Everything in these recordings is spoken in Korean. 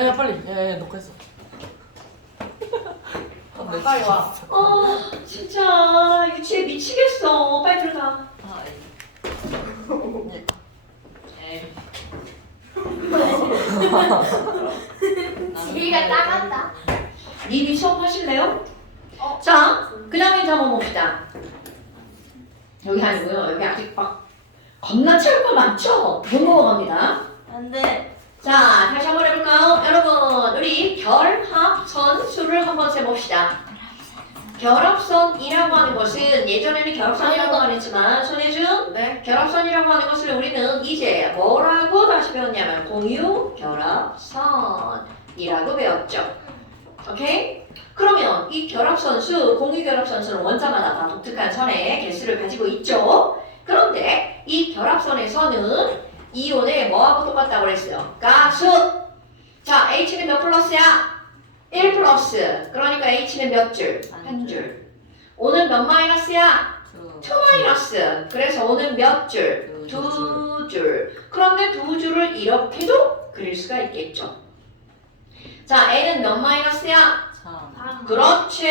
야 빨리. 야 녹화했어. 가까이 와. 진짜 유치해 미치겠어. 빨리 들어가. 아, 에이. 지희가 따간다. 미리 수업하실래요? 자, 그 다음에 이제 한번 봅시다. 여기 아니고요. 여기 아직 막 겁나 채울 거 많죠? 못 넘어갑니다. 안돼. 자, 다시 한번 해볼까요? 여러분, 우리 결합선수를 한번 세봅시다. 결합선이라고 하는 것은 예전에는 결합선이라고 말했지만 손혜준, 네. 결합선이라고 하는 것을 우리는 이제 뭐라고 다시 배웠냐면 공유 결합선이라고 배웠죠. 오케이? 그러면 이 결합선수, 공유 결합선수는 원자마다 다 독특한 선의 개수를 가지고 있죠. 그런데 이 결합선의 선은 이온의 뭐하고 똑같다고 그랬어요? 가수! 자, H는 몇 플러스야? 1 플러스. 그러니까 H는 몇 줄? 한 줄. O는 몇 마이너스야? 2 마이너스. 그래서 O는 몇 줄? 두 줄. 그런데 두 줄을 이렇게도 그릴 수가 있겠죠. 자, N은 몇 마이너스야? 3. 그렇지.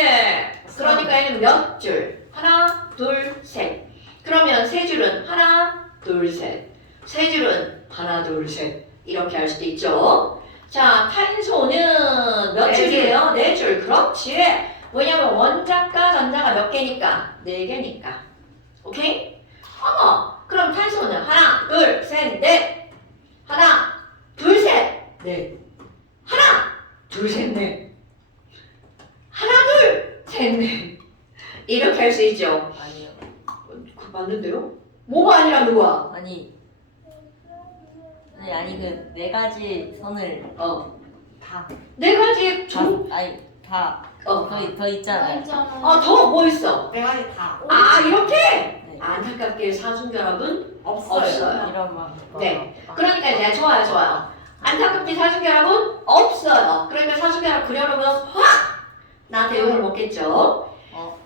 그러니까 N은 몇 줄? 하나, 둘, 셋. 그러면 세 줄은 하나, 둘, 셋. 세 줄은 하나, 둘, 셋. 이렇게 할 수도 있죠. 자, 탄소는 몇 네 줄이에요? 네 줄. 그렇지. 왜냐면 원자과 전자가 몇 개니까? 네 개니까. 오케이? 그럼 탄소는 하나, 둘, 셋, 넷. 하나, 둘, 셋, 넷. 하나, 둘, 셋, 넷. 하나, 둘, 셋, 넷. 이렇게 할 수 있죠. 아니요. 그 맞는데요? 뭐가 아니라는 거야? 아니 그 네 가지 선을 다. 네 가지 종, 다 더 있잖아요. 더 뭐 있어? 네 가지 다. 이렇게? 네. 안타깝게 사중결합은 없어요. 없어요. 이런 말. 네. 그러니까 이제 좋아요. 안타깝게 사중결합은 없어요. 그러니까 사중결합 그려놓으면 확! 나한테 욕을 먹겠죠.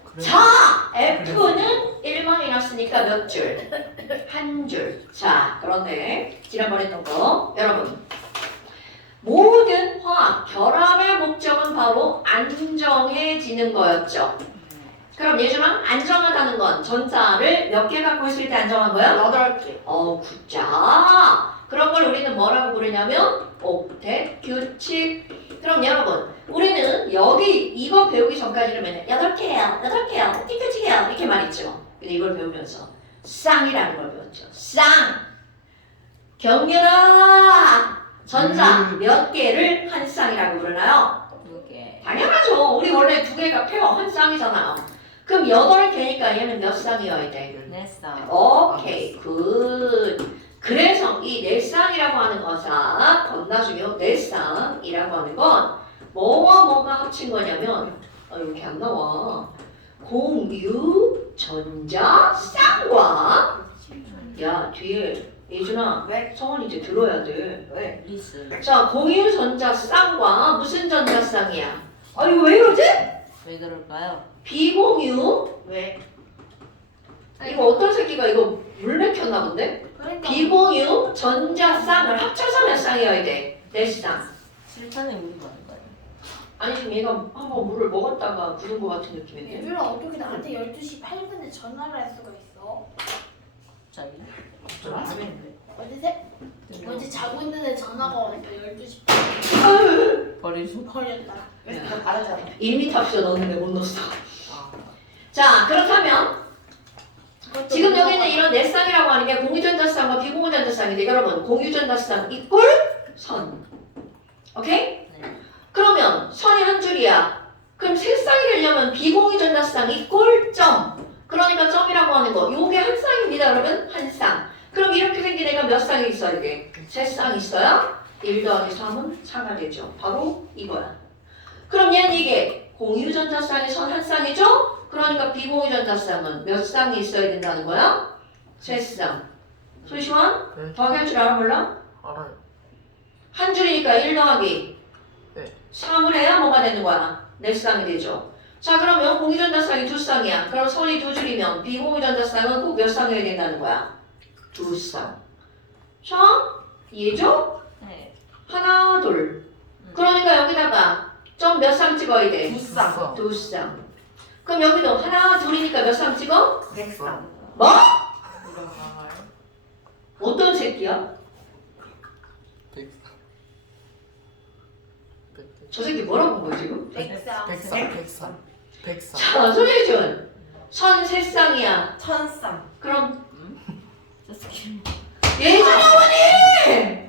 그래. 자, F는 1-니까 몇 줄? 한 줄. 자, 그런데 지난번에 했던 거 여러분 모든 화학 결합의 목적은 바로 안정해지는 거였죠. 그럼 예준아, 안정하다는 건 전자를 몇 개 갖고 있을 때 안정한 거야? 8개. 굿자. 그런 걸 우리는 뭐라고 부르냐면 옥텟 규칙. 그럼 여러분, 우리는 여기 이거 배우기 전까지는 8개예요, 8개예요, 옥텟 규칙이에요 이렇게 말했죠. 근데 이걸 배우면서 쌍이라는 걸 배웠죠. 쌍. 경렬아. 전자 몇 개를 한 쌍이라고 부르나요? 2개. 당연하죠. 우리 원래 두 개가 페어 한 쌍이잖아요. 그럼 8개니까 얘는 몇 쌍이어야 돼? 4쌍. 오케이, 굿. 그래서 이 네 쌍이라고 하는 거자 겁나 중요. 네 쌍이라고 하는 건 뭐가 합친 거냐면 이렇게 안 나와. 공유 전자 쌍과 야 뒤에 예준아 네. 성원이 이제 들어야 돼. 왜? 리스. 자 공유 전자 쌍과 무슨 전자 쌍이야? 이거 왜 이러지? 왜 그럴까요? 비공유. 왜? 이거 어떤 새끼가 이거 물 맥혔나 본데? 그러니까. 비공유 전자 쌍을 합쳐서 몇 쌍이어야 돼? 네 쌍. 실탄에 우리 많은 거예요. 아니 지금 얘가 한번 물을 먹었다가 굳은 것 같은 느낌인데? 예준아 어떻게 나한테 12시 8분에 전화를 할 수가 있어? 갑자기? 어제 자고 있는데 전화가 와서 12시 8분에 버리수. 버렸다. 왜? 그거 다르잖아. 1m 합쳐 넣었는데 못 넣었어. 아. 자 그렇다면 그것도 지금 누가 여기는 이런 네 쌍이라고 하는 게 공유전자쌍과 비공유전자쌍인데 여러분 공유전자쌍 이꼴 선. 오케이? 네. 그러면 선이 한 줄이야. 그럼 세 쌍이 되려면 비공유전자쌍 이꼴 점. 그러니까 점이라고 하는 거. 요게 한 쌍입니다. 여러분 한 쌍. 그럼 이렇게 생긴 애가 몇 쌍이 있어야 돼? 세 쌍 있어야 1 더하기 3은 4가 되죠. 바로 이거야. 그럼 얘는 이게 공유전자쌍이 선 한 쌍이죠? 그러니까 비공유전자쌍은 몇 쌍이 있어야 된다는 거야? 세 쌍. 소시원? 네. 더하기 할 줄 알아 몰라? 알아요. 한 줄이니까 1 더하기 네. 3을 해야 뭐가 되는 거야? 네 쌍이 되죠. 자 그러면 공유전자쌍이 두 쌍이야. 그럼 선이 두 줄이면 비공유전자쌍은 꼭 몇 쌍이어야 된다는 거야? 두 쌍. 자 이해죠? 네. 하나 둘. 그럼 그러니까 여기다가 점 몇 쌍 찍어야 돼? 두 쌍. 두 쌍. 그럼 여기도 하나, 둘이니까 몇 쌍 찍어? 백쌍. 뭐? 일어나요. 어떤 새끼야? 백삼. 저 새끼 뭐라고 한 거야 지금? 백상. 백삼. 자, 손예준. 선 세 쌍이야. 천쌍. 그럼 저 새끼. 예준 어머니!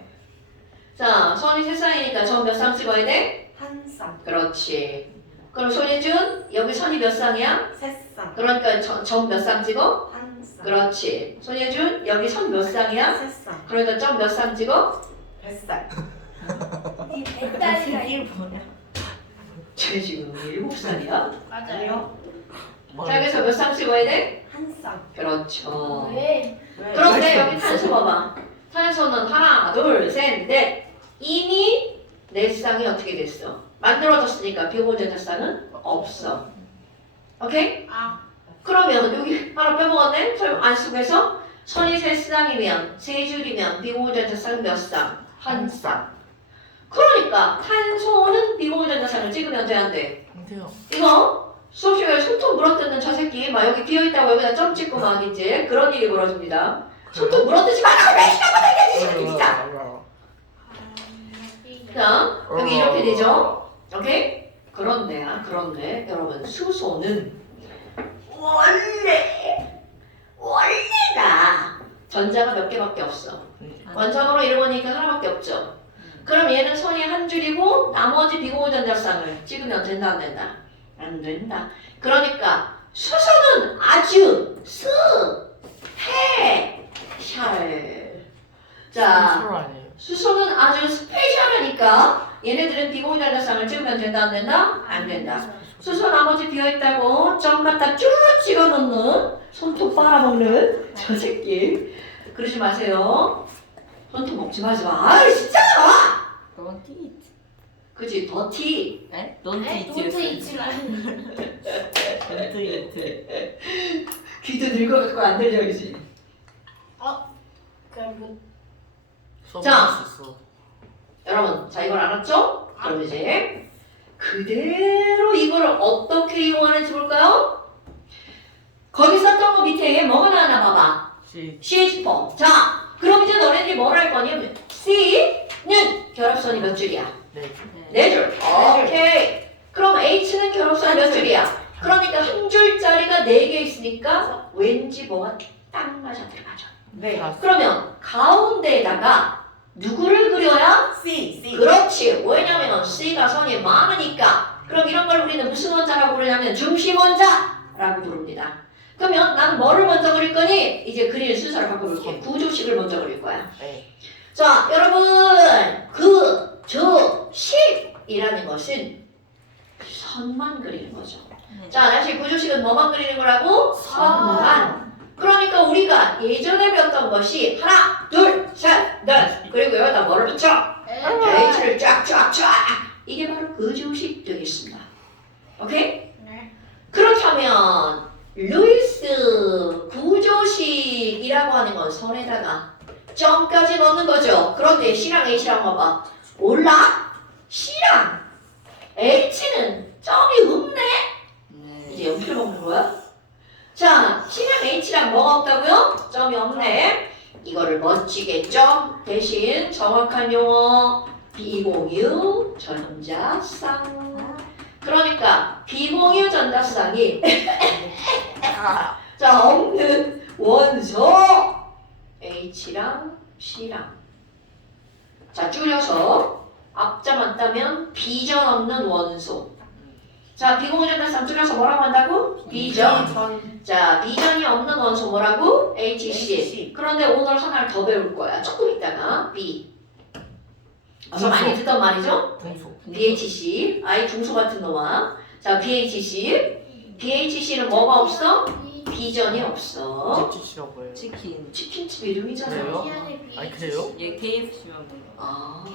자, 선이 세 쌍이니까 점 몇 쌍 찍어야 돼? 한 쌍. 그렇지. 그럼 손예준 여기 선이 몇 쌍이야? 세 쌍. 그러니까 점 몇 쌍 찍어? 한 쌍. 그렇지. 손예준 여기 선 몇 쌍이야? 세 쌍. 그러니까 점 몇 쌍 찍어? 뱃살. 이 나 백다리가 이게 뭐냐? 쟤 지금 7살이야? 맞아요. 자, 그래서 몇 쌍 찍어야 돼? 한 쌍. 그렇죠. 왜? 왜? 그런데 여기 탄소 봐봐. 탄소는 하나, 둘, 셋, 넷. 이미 네 쌍이 어떻게 됐어? 만들어졌으니까 비공유전자 쌍은 없어. 오케이? 아, 그러면 여기 하나 빼먹었네? 설명 안 쓰고 해서 선이 세 쌍이면 세 줄이면 비공유전자 쌍 몇 쌍? 한 쌍. 그러니까 탄소는 비공유전자 쌍을 찍으면 돼, 안 돼? 안돼요. 이거 수업 시간에 손톱 물어뜯는 저 새끼 막 여기 비어있다고 여기다 점 찍고 막 이제 그런 일이 벌어집니다. 손톱 물어뜯지 말라고 왜 시간 보내야 진짜. 자 여기 이렇게 되죠. 오케이? 그런데 여러분 수소는 원래가 전자가 몇 개밖에 없어. 원점으로 이루어니까 하나밖에 없죠. 그럼 얘는 선이 한 줄이고 나머지 비공유전자쌍을 찍으면 된다 안 된다? 안 된다. 그러니까 수소는 아주 스페셜. 자, 서로 아니에요. 수소는 아주 스페셜하니까 얘네들은 비공유전자쌍을 찍으면 된다 안 된다? 안 된다. 수소 나머지 비어있다고 점 갖다 쭈르륵 찍어놓는 손톱 빨아먹는 저 새끼 그러지 마세요. 손톱 먹지 마지 마. 아 진짜! Don't eat. 그치 더티. 에? Don't eat. 노트 있지만 Don't eat. 귀도 늙어갖고 안 들려 이제. 그럼 뭐 자. 수 있어. 여러분 자 이걸 알았죠? 그럼 이제 그대로 이거를 어떻게 이용하는지 볼까요? 거기 썼던 거 밑에 뭐가 나왔나 봐봐. CH4. 자 그럼 이제 너네들이 뭘 할 거냐면 C는 결합선이 몇 줄이야? 네. 네 줄. 오케이. 그럼 H는 결합선이 몇 줄이야? 그러니까 한 줄짜리가 4개 있으니까 왠지 뭐가 딱 맞아 들어가죠. 네. 그러면 가운데에다가 누구를 그려야? C. 그렇지. 왜냐면 C가 선이 많으니까. 그럼 이런 걸 우리는 무슨 원자라고 부르냐면 중심 원자라고 부릅니다. 그러면 나는 뭐를 먼저 그릴 거니? 이제 그릴 순서를 바꿔볼게. 구조식을 먼저 그릴 거야. 네. 자, 여러분 구조식이라는 것은 선만 그리는 거죠. 자, 다시 구조식은 뭐만 그리는 거라고? 선만. 그러니까 우리가 예전에 배웠던 것이 하나, 둘, 셋, 넷 그리고 여기다 뭐를 붙여? H를 쫙쫙쫙 이게 바로 구조식 되겠습니다. 오케이? 네. 그렇다면 루이스 구조식이라고 하는 건 선에다가 점까지 넣는 거죠. 그런데 C랑 H랑 봐봐. 몰라? C랑 H는 점이 없네? 이제 연필을 먹는 거야? 자, C랑 H랑 뭐가 없다고요? 점이 없네. 이거를 멋지게 점 대신 정확한 용어 비공유 전자쌍. 그러니까 비공유 전자쌍이 자 없는 원소 H랑 C랑 자 줄여서 앞자만 따면 비전 없는 원소. 자 비공유 전자쌍 줄여서 뭐라고 한다고? 비전. 자, 비전이 없는 원소 뭐라고? HC. 그런데 오늘 하나를 더 배울 거야. 조금 있다가 B. 어서 많이 듣던 말이죠? 분소. BHC. 아이 중소 같은 놈아. 자, BHC. BHC는 뭐가 없어? 비전이 없어. 치치라고 뭐예요? 치킨. 치킨집 이름이잖아. 그래요? 아니 그래요? 얘 KFC면 돼. 아.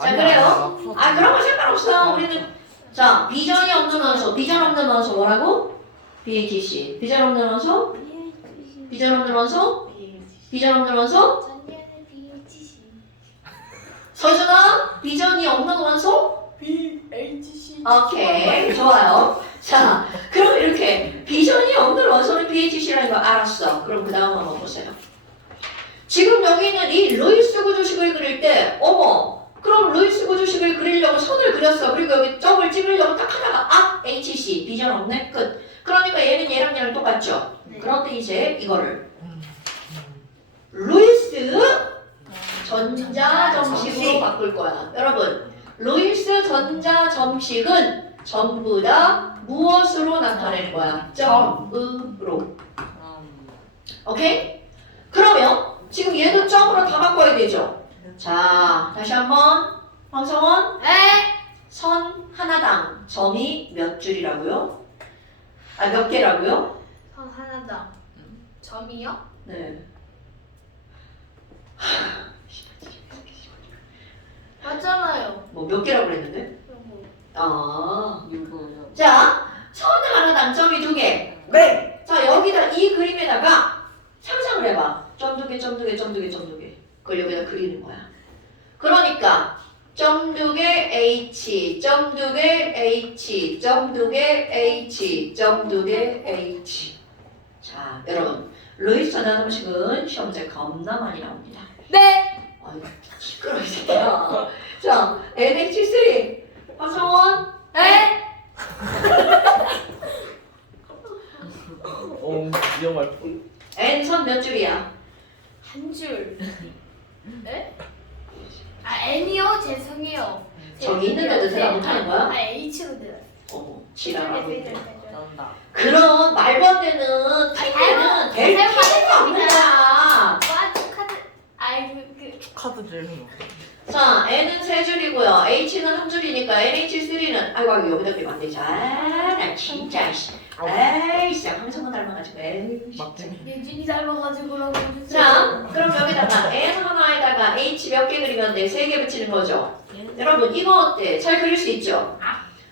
자, 그래요? 아, 그런 거 상관없어. 우리는 자, 비전이 없는 원소. 비전 없는 원소 뭐라고? BHC. 비전 없는 원소? 비전 없는 원소? 비전 없는 원소? 서준아, 비전이 없는 원소? BHC. 오케이, 좋아요. 자, 그럼 이렇게 비전이 없는 원소는 BHC라는 거 알았어. 그럼 그 다음 한번 보세요. 지금 여기 있는 이 루이스 구조식을 그릴 때, 어머, 그럼 루이스 구조식을 그리려고 선을 그렸어. 그리고 여기 점을 찍으려고 딱 하다가 HC, 비전 없네, 끝. 그러니까 얘는 얘랑 똑같죠. 네. 그런데 이제 이거를 루이스 전자점식으로 바꿀 거야. 여러분, 루이스 전자점식은 전부 다 무엇으로 나타낼 거야? 점으로. 오케이? 그러면 지금 얘도 점으로 다 바꿔야 되죠? 자, 다시 한번 황성원, 네. 선 하나당 점이 몇 줄이라고요? 아, 몇 개라고요? 선 하나당. 점이요? 네. 맞잖아요. 뭐 몇 개라고 그랬는데? 그럼 뭐. 아. 이거요. 자, 선 하나당 점이 2개. 네. 자, 여기다 이 그림에다가 상상을 해봐. 점 2개, 점 2개, 점 2개, 점 2개. 그걸 여기다 그리는 거야. 그러니까 점 2개 H, 점 2개 H, 점 2개 H, 점 2개 H. 자, 여러분, 루이스 전자점식은 시험 문제 겁나 많이 나옵니다. 네. 아이고, 시끄러워, 이 새끼야. 자, NH3, 황성원, 네. 위험할 뻔. N선 몇 줄이야? 한 줄. 네? 아 N이요? 죄송해요. 저기 있는데도 대답 못하는 거야? 아 H로 대답. 어머, 지랄하고 있네. 쩐다. 그런 말도 안 되는 핑계는 될 필요가 없는 거야. 와 카드. 아이 그 카드 제일 자, N은 3줄이고요. H는 1줄이니까 NH3는 아이고 여기다 그리면 안 되지. 나 진짜 씨. 에이씨, 황성원 닮아가지고 에이. 막대기. 예준이 닮아가지고 그러고. 자, 그럼 여기다가 N 하나에다가 H 몇 개 그리면 돼? 3개 붙이는 거죠. 여러분 이거 어때? 잘 그릴 수 있죠?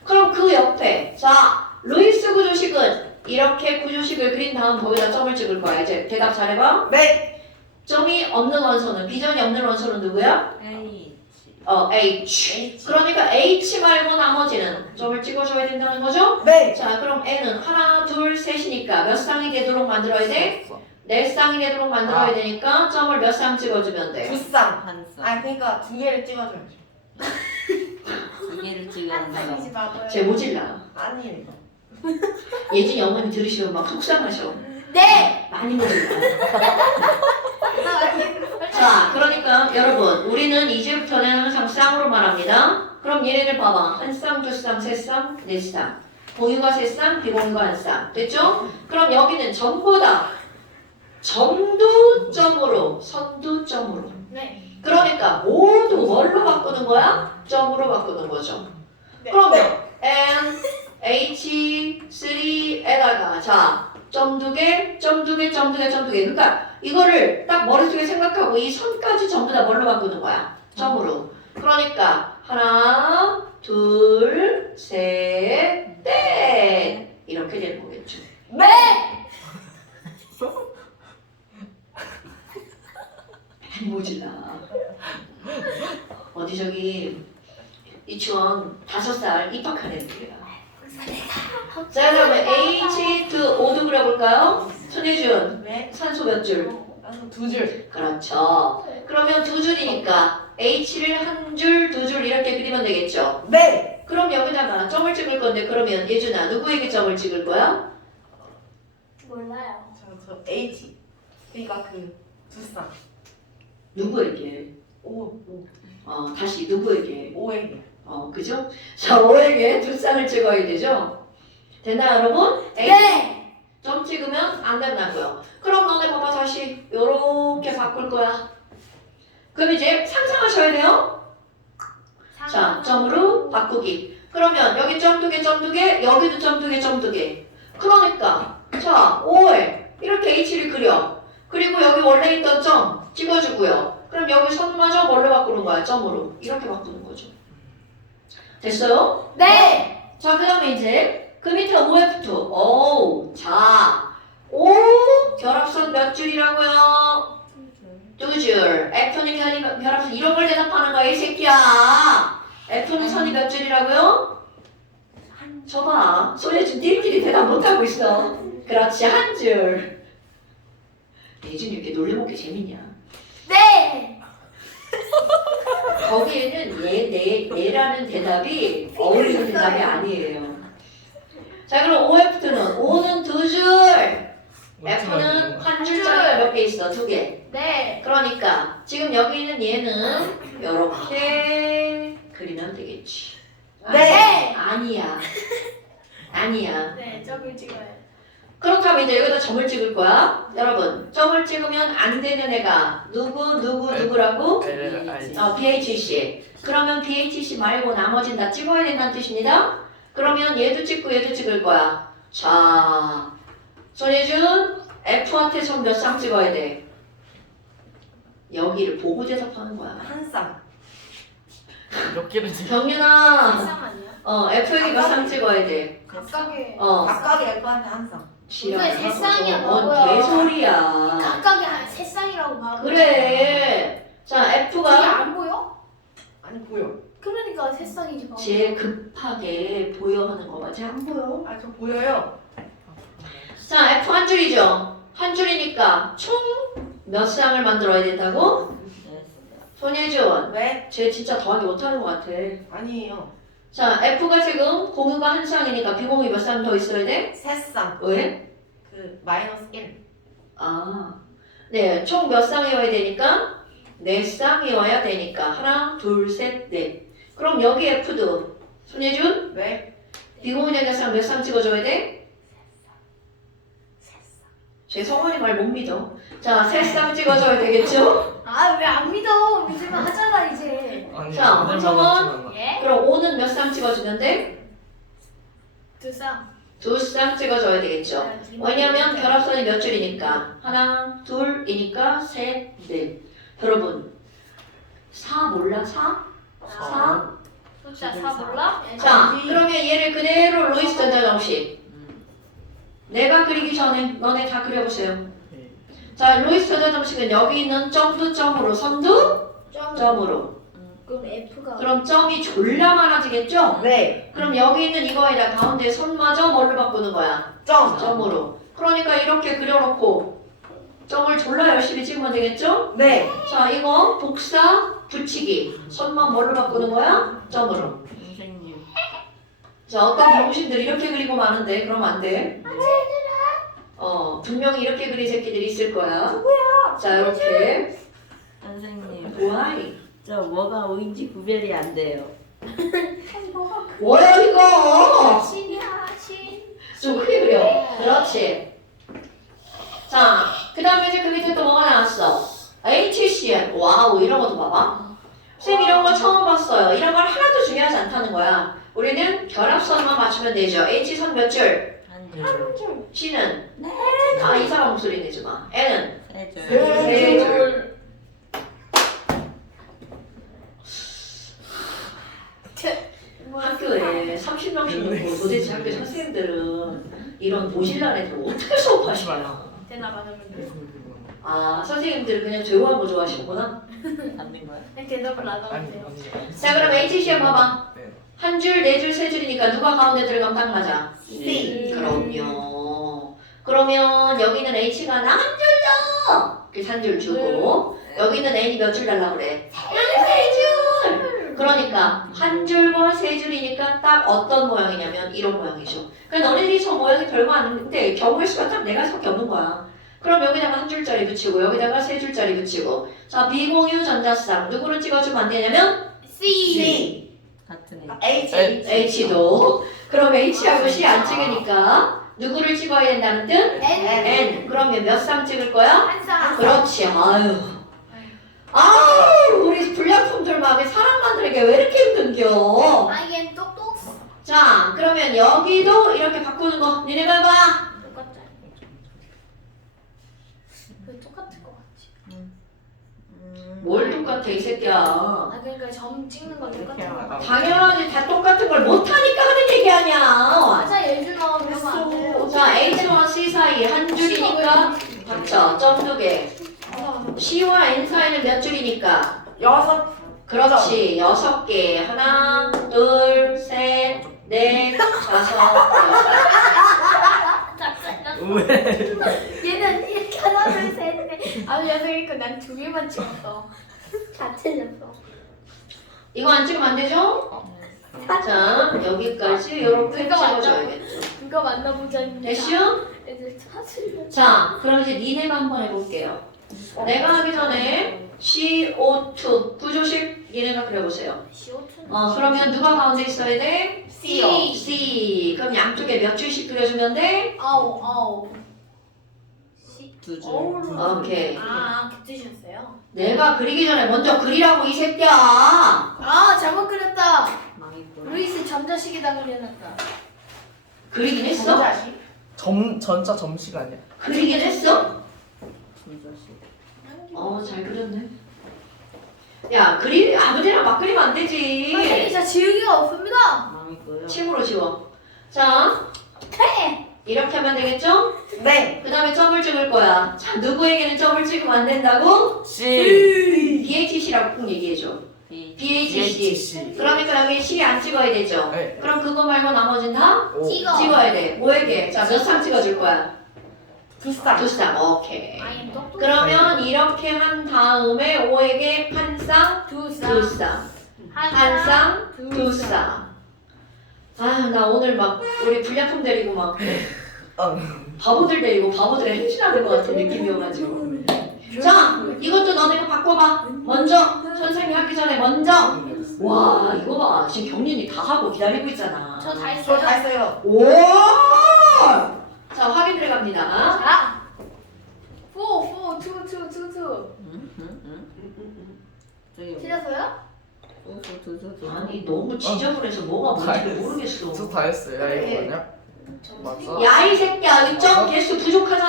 그럼 그 옆에 자, 루이스 구조식은 이렇게 구조식을 그린 다음 거기다 점을 찍을 거야. 이제 대답 잘해봐. 네. 점이 없는 원소는, 비전이 없는 원소는 누구야? H. H. 그러니까 H 말고 나머지는 점을 찍어줘야 된다는 거죠? 네. 자, 그럼 N은 하나, 둘, 셋이니까 몇 쌍이 되도록 만들어야 돼? 4쌍이 되도록 만들어야 되니까 점을 몇 쌍 찍어주면 돼? 두 쌍. 한 쌍. 아 그러니까 두 개를 찍어줘야죠. 두 개를 찍어야 한 쌍이지 한다. 마봐요. 쟤 모질라. 아니에요. 예진이 어머니 들으시면 막 속상하셔. 네. 많이 모질라. 자, 그러니까 여러분, 우리는 이제부터는 항상 쌍으로 말합니다. 그럼 얘네들 봐봐. 한 쌍, 두 쌍, 세 쌍, 네 쌍. 공유가 세 쌍, 비공유가 한 쌍. 됐죠? 그럼 여기는 전부 다 점두점으로, 선두점으로. 네. 그러니까 모두 뭘로 바꾸는 거야? 점으로 바꾸는 거죠. 네. 그러면 N, H, 3에다가 자, 점 2개, 점 2개, 점 2개, 점 2개. 그러니까 이거를 딱 머릿속에 생각하고 이 선까지 전부 다 뭘로 바꾸는 거야? 점으로. 그러니까 하나, 둘, 셋, 넷 이렇게 되는 거겠죠. 네. 많이 모질라. 어디 저기 유치원 5살 입학한 애들이야. 자, 그러면 H2O도 그려볼까요? 손예준, 네. 산소 몇 줄? 나는 두 줄. 그렇죠. 그러면 2줄이니까 H를 1줄, 2줄 이렇게 그리면 되겠죠? 네. 그럼 여기다가 점을 찍을 건데 그러면 예준아 누구에게 점을 찍을 거야? 몰라요. 저 H. 그러니까 그 두 쌍. 누구에게? 오. 다시 누구에게? 오에게. 그죠? 자, 5에게 두 쌍을 찍어야 되죠? 됐나 여러분? 네. 점 찍으면 안 된다고요. 그럼 너네 봐봐 다시 요렇게 바꿀 거야. 그럼 이제 상상하셔야 돼요. 자, 점으로 바꾸기. 그러면 여기 점 2개, 점 2개, 여기도 점 2개, 점 2개. 그러니까 자, 5에 이렇게 H를 그려. 그리고 여기 원래 있던 점 찍어주고요. 그럼 여기 선마저 뭘로 바꾸는 거야? 점으로. 이렇게 바꾸는 거죠. 됐어요? 네. 자, 그 다음에 이제 그 밑에 OF2. 오, 자, O 결합선 몇 줄이라고요? 2줄. F는 결합선 이런 걸 대답하는 거야, 이 새끼야. F는 선이 몇 줄이라고? 저봐. 손예준 띠리띠리 대답 못하고 있어. 그렇지, 한 줄. 예준이 이렇게 놀래먹기 재밌냐? 네. 거기에는 얘라는 대답이 어울리는 대답이 아니에요. 자, 그럼 OF는 O는 두 줄, F는 한 줄짜리가 몇 개 있어? 두 개. 네. 그러니까 지금 여기 있는 얘는 이렇게 그리면 되겠지. 네. 아니야. 아니야. 네, 저기 찍어요. 그렇다면 이제 여기다 점을 찍을 거야. 여러분, 점을 찍으면 안 되는 애가 누구라고? BHC. 그러면 BHC 말고 나머지는 다 찍어야 된다는 뜻입니다. 그러면 얘도 찍고 얘도 찍을 거야. 자, 손예준, F한테 점 몇 쌍 찍어야 돼? 여기를 보고 대답하는 거야. 한 쌍. 몇 개를 지금? 경윤아, 세상 아니야? F에게 몇 쌍 찍어야 돼? 각각의 각각의 F한테 한 쌍. 그게 세 쌍이야, 뭔 바보야. 개소리야. 각각의 세 쌍이라고 봐. 그래. 자, 그게 F가 안 보여? 아니 보여. 그러니까 세 쌍이지 바보. 제일 급하게 보여하는 거 맞지? 안 보여. 아 저 보여요. 자, F 한 줄이죠. 한 줄이니까 총 몇 쌍을 만들어야 된다고? 손예준, 왜? 쟤 진짜 더하기 못하는 것 같아. 아니에요. 자, F가 지금 공유가 한 쌍이니까 비공유 몇 쌍 더 있어야 돼? 세 쌍. 왜? 그 마이너스 1. 아, 네, 총 몇 쌍이어야 되니까? 네 쌍이어야 되니까 하나, 둘, 셋, 넷. 그럼 여기 F도 손예준 왜? 비공유된 쌍 몇 쌍 찍어줘야 돼? 제 성원이 말 못 믿어. 자, 세 쌍 찍어줘야 되겠죠? 아, 왜 안 믿어? 믿으면 하잖아 이제. 자, 한성원 예? 그럼 5는 몇 쌍 찍어주면 돼? 두 쌍. 두 쌍 찍어줘야 되겠죠. 왜냐면 결합선이 몇 줄이니까 하나, 둘이니까 셋, 넷. 여러분 4 몰라? 4? 4? 숫자 4 몰라? 자, 그러면 얘를 그대로 로이스 전자 정식 내가 그리기 전에 너네 다 그려보세요. 자, 로이스 전자 정식은 여기 있는 점도 점으로, 선도 점으로. 그럼 F가 그럼 점이 졸라 많아지겠죠? 네. 그럼 여기 있는 이거에다 가운데 선마저 뭘로 바꾸는 거야? 점. 점으로. 그러니까 이렇게 그려놓고 점을 졸라 열심히 찍으면 되겠죠? 네. 자, 이거 복사 붙이기. 선만 뭘로 바꾸는 거야? 점으로. 선생님. 자, 어떤 병신들이 이렇게 그리고 마는데 그러면 안 돼. 분명히 이렇게 그린 새끼들이 있을 거야. 누구야? 자, 이렇게. 선생님. Why? 저 뭐가 오인지 구별이 안 돼요. 뭐야 이거? 신이야 신. 좀 크게 그려. 그렇지. 자, 그 다음에 이제 그 밑에 또 뭐가 나왔어? HCl. 와우, 이런 것도 봐봐. 선생님 이런 거 처음 봤어요. 이런 건 하나도 중요하지 않다는 거야. 우리는 결합선만 맞추면 되죠. H선 몇 줄? 한 줄. C는? 아, 이 사람 목소리 내지 마. N은? 세 줄. 세 줄. 학교에 30명씩 놓고 도대체 학교 선생님들은 이런 보실란 애들 어떻게 수업하시나? 대나 받으면 돼. 아, 선생님들 그냥 조용한 거 좋아하시는구나? 받는 거야? 그냥 대답을 안 하면 돼요. 자, 그럼 HCM 봐봐. 한 줄, 네 줄, 세 줄이니까 누가 가운데 들어가면 딱 맞아? C. 그럼요. 그러면 여기는 H가 나 한 줄 더! 그래서 한 줄 주고 여기는 N이 몇 줄 달라고 그래? 세 줄! 그러니까 한 줄과 세 줄이니까 딱 어떤 모양이냐면 이런 모양이죠. 그러니까 너네들이 저 모양이 별거 아닌데 경우의 수가 딱 네 가지밖에 없는 거야. 그럼 여기다가 한 줄짜리 붙이고 여기다가 세 줄짜리 붙이고 자, 비공유 전자쌍 누구를 찍어주면 안 되냐면 C. 같은 H. H도 그럼 H하고 C 안 찍으니까 누구를 찍어야 된다는 뜻? N. 그러면 몇 쌍 찍을 거야? 한 쌍. 그렇지. 아유, 우리 불량품들 막에 사람만들에게 왜 이렇게 힘든겨? 아, 얘 똑똑. 자, 그러면 여기도 이렇게 바꾸는 거 니네가 봐. 똑같지? 왜 똑같을 것 같지? 뭘 똑같아 이 새끼야. 아, 그러니까 점 찍는 건 똑같은 거 같아. 당연하지. 다 똑같은 걸 못하니까 하는 얘기 아니야. 맞아, 예준아. 그러면 안 돼요. 자, H와 C 사이 한 줄이니까 닥쳐. 점 두 개. C와 N 사이는 몇 줄이니까? 6. 그렇지. 6개. 하나, 둘, 셋, 넷, 다섯, 여섯. 왜? 얘는 이렇게 하나 둘셋넷 아홉 여섯 일곱 난두 개만 찍었어. 다 틀렸어. 이거 안 찍으면 안 되죠? 자, 여기까지 이렇게 그거 맞죠? 찍어줘야겠죠. 누가 만나보자. 됐슈? 애들 찾으려. 자, 그럼 이제 니네가 한번 해볼게요. 내가 하기 전에 CO2 구조식 니네가 그려보세요. CO2는 그러면 누가 가운데 있어야 돼? C. C. 그럼 양쪽에 몇 줄씩 그려주면 돼? 아홉. C. 두 줄. 오케이. 그 뜻이었어요? 내가 그리기 전에 먼저 그리라고 이 새끼야. 잘못 그렸다. 망했고. 루이스 전자식에다 그려놨다. 그리긴 했어? 전자식. 전자 점식 아니야? 그리긴 했어? 분자식. 잘 그렸네. 야, 아무데나 막 그리면 안 되지. 선생님, 저 지우기가 없습니다. 망했고요. 침으로 지워. 자, 이렇게 하면 되겠죠? 네. 그 다음에 점을 찍을 거야. 자, 누구에게는 점을 찍으면 안 된다고? C. BHC라고 꼭 얘기해줘. B. BHC. 그러니까 여기 C 안 찍어야 되죠? 네. 그럼 그거 말고 나머지는 다 오. 찍어야 돼. 뭐에게? 자, 몇 상 찍어줄 거야? 두 쌍. 두 쌍. 오케이. 아니, 똑똑해. 그러면 이렇게 한 다음에 5에게 한 쌍, 두 두 쌍. 쌍. 한 쌍, 두 쌍. 나 오늘 막 우리 불량품 데리고 막 바보들 데리고 바보들의 행진하는 것 같은 느낌이어가지고. 자, 이것도 너네가 바꿔봐. 먼저 선생님 하기 전에 먼저. 와, 이거 봐. 지금 경린이 다 하고 기다리고 있잖아. 저 다 저 다 했어요. 했어요. 오! 자, 확인 들어갑니다. 자. 4, 2. 저기 틀렸어요? 아니, 너무 지저분해서 뭐가 뭔지를 모르겠어. 저 다 했어요. 야, 이거 아니야? 맞아. 야, 이 새끼야. 이 점 개수 부족하잖아.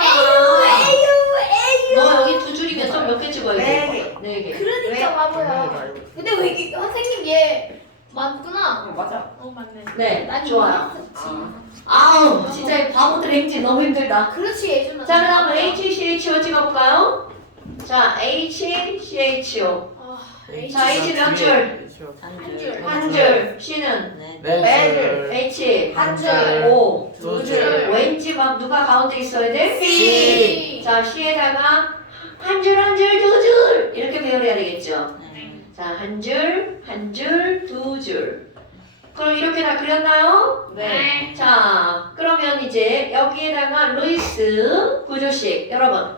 너 여기 두 줄이면 점 몇 개 찍어야 네 돼? 개. 네 개. 그러니까 바보야. 근데 왜 이게 선생님 얘 맞구나. 맞아. 맞네. 네, 난 좋아요. 이거 아우, 진짜 이 바보들 행진 너무 힘들다. 그렇지 예준아. 자, 그 다음 HCHO 찍어볼까요? 자, HCHO. 자, H 몇 줄? 한 줄. 한 줄. C는? 네. 네 줄. H. 한 줄. O. 두 줄. 왠지 막 누가 가운데 있어야 돼? C. 자, C에다가 한 줄, 한 줄, 두 줄. 이렇게 배열해야 되겠죠? 자, 한 줄, 두 줄. 그럼 이렇게 다 그렸나요? 네. 자, 그러면 이제 여기에다가 루이스 구조식. 여러분,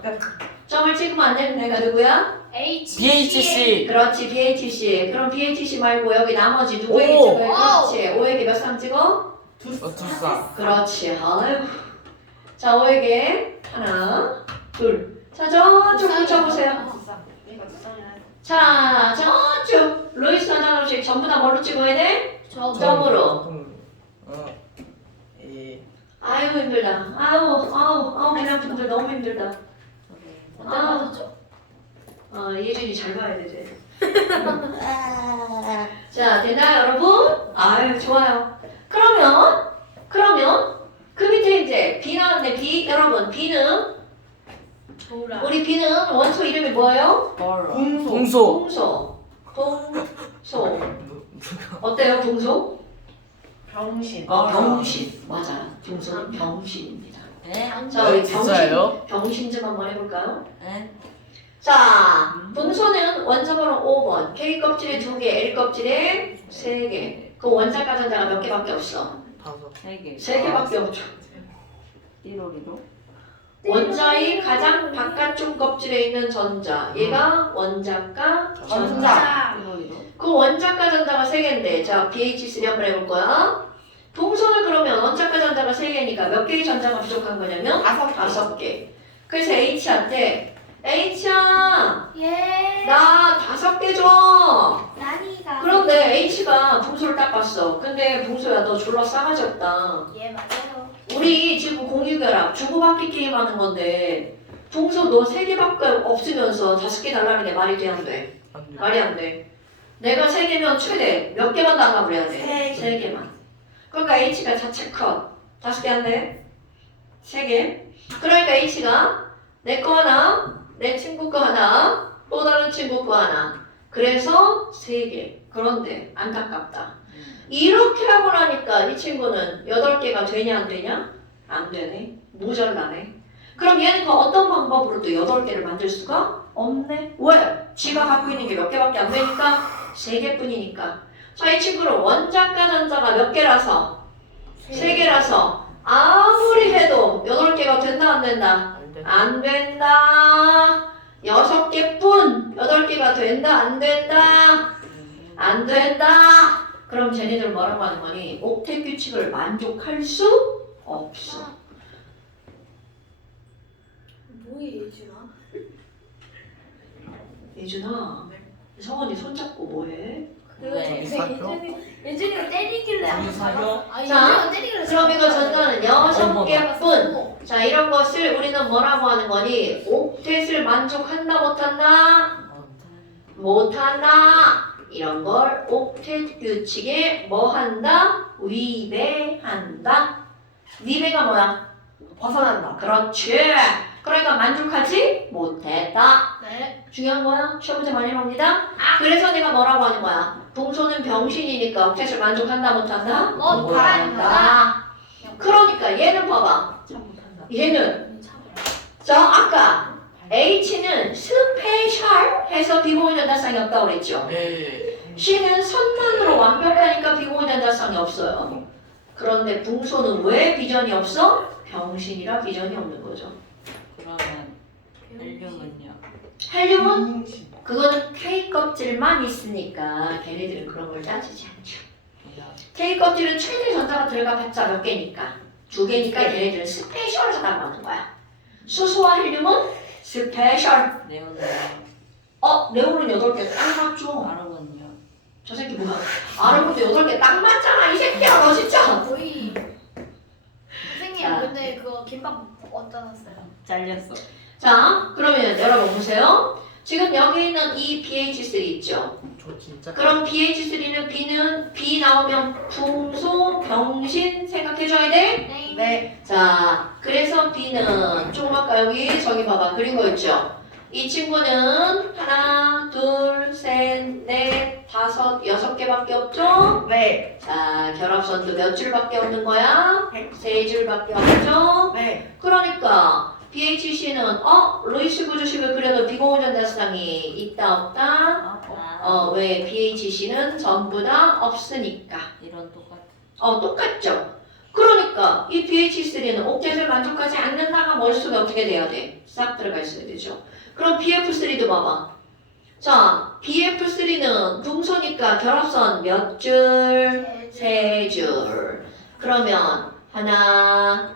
점을 찍으면 안 되는 애가 누구야? BHC. 그렇지, BHC. 그럼 BHC 말고 여기 나머지 누구에게 오. 찍어요? 그렇지. O에게 몇 쌍 찍어? 두 쌍. 그렇지. 아유. 자, O에게 하나, 둘. 자, 저쪽 붙여보세요. 두 쌍. 얘가 두 쌍이나. 자, 저쪽. 루이스 하나씩 전부 다 뭘로 찍어야 돼? 점으로. 아이고 힘들다. 아우 그냥분들 너무 힘들다. 맞았죠? 예준이 잘 봐야 되지. 자, 됐나요, 여러분? 아유, 좋아요. 그러면 그 밑에 이제 B 나왔네. B 여러분, B는 뭐라? 우리 B는 원소 이름이 뭐예요? 동소. 동소. 어때요, 동소? 병신. 병신. 맞아. 동소는 병신입니다. 네. 자, 우리 진짜예요? 병신 좀 한번 해볼까요? 네. 자, 동소는 원자번호 5번, K 껍질에 2개, L 껍질에 3개. 그 원자 가전자가 몇 개밖에 없어? 다섯. 3개. 3개밖에 없죠. 1호리로. 원자의 가장 바깥쪽 껍질에 있는 전자, 얘가 원자가 전자. 전자. 1호리로. 그 원자가 전자가 3개인데, 자, BH3 한번 해볼 거야. 동소는 그러면 원자가 전자가 3개니까 몇 개의 전자가 부족한 거냐면? 다섯 개. 5개. 그래서 H한테 H야, 예. 나 5개 줘. 나니가. 그런데 H가 동소를 딱 봤어. 근데 동소야, 너 졸라 싸가지 없다. 예 맞아요. 우리 지금 공유결합 주고받기 게임 하는 건데 동소 너 3개밖에 없으면서 5개 달라는 게 말이 돼, 안 돼? 안 돼. 말이 안 돼. 내가 3개면 최대 몇 개만 단갑을 해야 돼? 세 3개만. 그러니까 H가 자체 컷. 5개 안 돼? 3개. 그러니까 H가 내 거 하나, 내 친구 거 하나, 또 다른 친구 거 하나. 그래서 3개. 그런데 안타깝다. 이렇게 하고 나니까 이 친구는 8개가 되냐 안 되냐? 안 되네. 모자라네. 그럼 얘는 그 어떤 방법으로도 8개를 만들 수가 없네. 왜? 지가 갖고 있는 게 몇 개밖에 안 되니까 3개뿐이니까. 자, 이 친구는 원자과 전자가 몇 개라서? 3개라서 아무리 해도 8개가 된다 안 된다? 안 된다. 6개뿐 8개가 된다 안 된다? 안 된다. 그럼 쟤네들 뭐라고 하는 거니? 옥텟 규칙을 만족할 수 없어. 뭐야 예준아? 예준아, 성원이 손잡고 뭐해? 네. 예준이가 때리길래 저기 사겨? 아 자, 예준이가 때리길래 그럼 이거 전자는 어머나. 6개뿐. 자, 이런 것을 우리는 뭐라고 하는 거니? 옥텟을 만족한다 못한다? 못한다. 이런 걸 옥텟 규칙에 뭐 한다? 위배한다. 위배가 뭐야? 벗어난다. 그렇지. 그러니까 만족하지 못했다. 네. 중요한 거야. 시험 문제 많이 나옵니다. 그래서 내가 뭐라고 하는 거야? 동소는 병신이니까 옥텟을 만족한다 못한다? 못한다. 그러니까 얘는 봐봐. 참 못한다. 얘는 자 아까 H는 스페셜 해서 비공유 전자쌍이 없다고 그랬죠. 네. C는 선만으로 완벽하니까 비공유 전자쌍이 없어요. 그런데 붕소는 왜 비전이 없어? 병신이라 비전이 없는 거죠. 그러면 헬륨은요? 헬륨은 그거는 K 껍질만 있으니까 걔네들은 그런 걸 따지지 않죠. K 껍질은 최대 전자가 들어가봤자 몇 개니까 2개니까 걔네들은 스페셜하다고 하는 거야. 수소와 헬륨은 스페셜. 네온은요? 네온은 8개 딱 맞죠? 아르곤은요? 저 새끼 뭐야? 아르곤도 8개 딱 맞잖아 이 새끼야 너 진짜. 거의 선생님 자. 근데 그거 김밥 어디다 놨어요? 잘렸어. 자 그러면 여러분 보세요. 지금 여기 있는 이 BH3 있죠? 저 진짜. 그럼 BH3는 B는 B 나오면 붕소, 병신 생각해줘야 돼? 네. 네. 자, 그래서 B는 조금 아까 여기 저기 봐봐 그린 거 있죠? 이 친구는 하나, 둘, 셋, 넷, 다섯, 6개밖에 없죠? 네. 자, 결합선도 몇 줄밖에 없는 거야? 3줄밖에 없죠? 네. 그러니까 BHC는 루이스 구조식을 그려도 비공유 전자쌍이 있다 없다? 왜 BHC는 전부 다 없으니까. 이런 똑같은. 똑같죠? 그러니까 이 BH3는 옥텟을 만족하지 않는다가 머릿속에 어떻게 돼야 돼? 싹 들어가 있어야 되죠. 그럼 BF3도 봐봐. 자, BF3는 붕소니까 결합선 몇 줄? 3줄. 그러면 하나,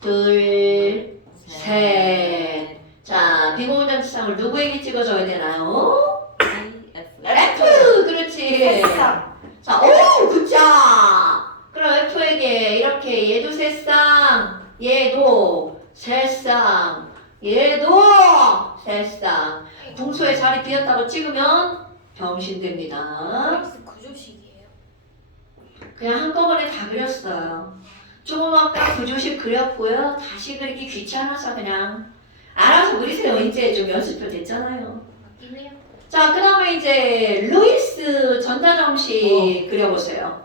둘, 셋. 자, 비공유 전자쌍을 누구에게 찍어줘야 되나요? F! 그렇지. 햇살. 자, 오! 굿자! 그럼 F에게 이렇게 얘도 새쌍, 얘도 새쌍, 얘도 새쌍. 붕소에 자리 비었다고 찍으면 병신됩니다. 프랑스 구조식이에요. 그냥 한꺼번에 다 그렸어요. 조금 아까 구조식 그렸고요. 다시 그리기 귀찮아서 그냥 알아서 그리세요. 이제 좀 연습표 됐잖아요. 맞긴 해요. 자, 그 다음에 이제 루이스 전자점식 그려보세요.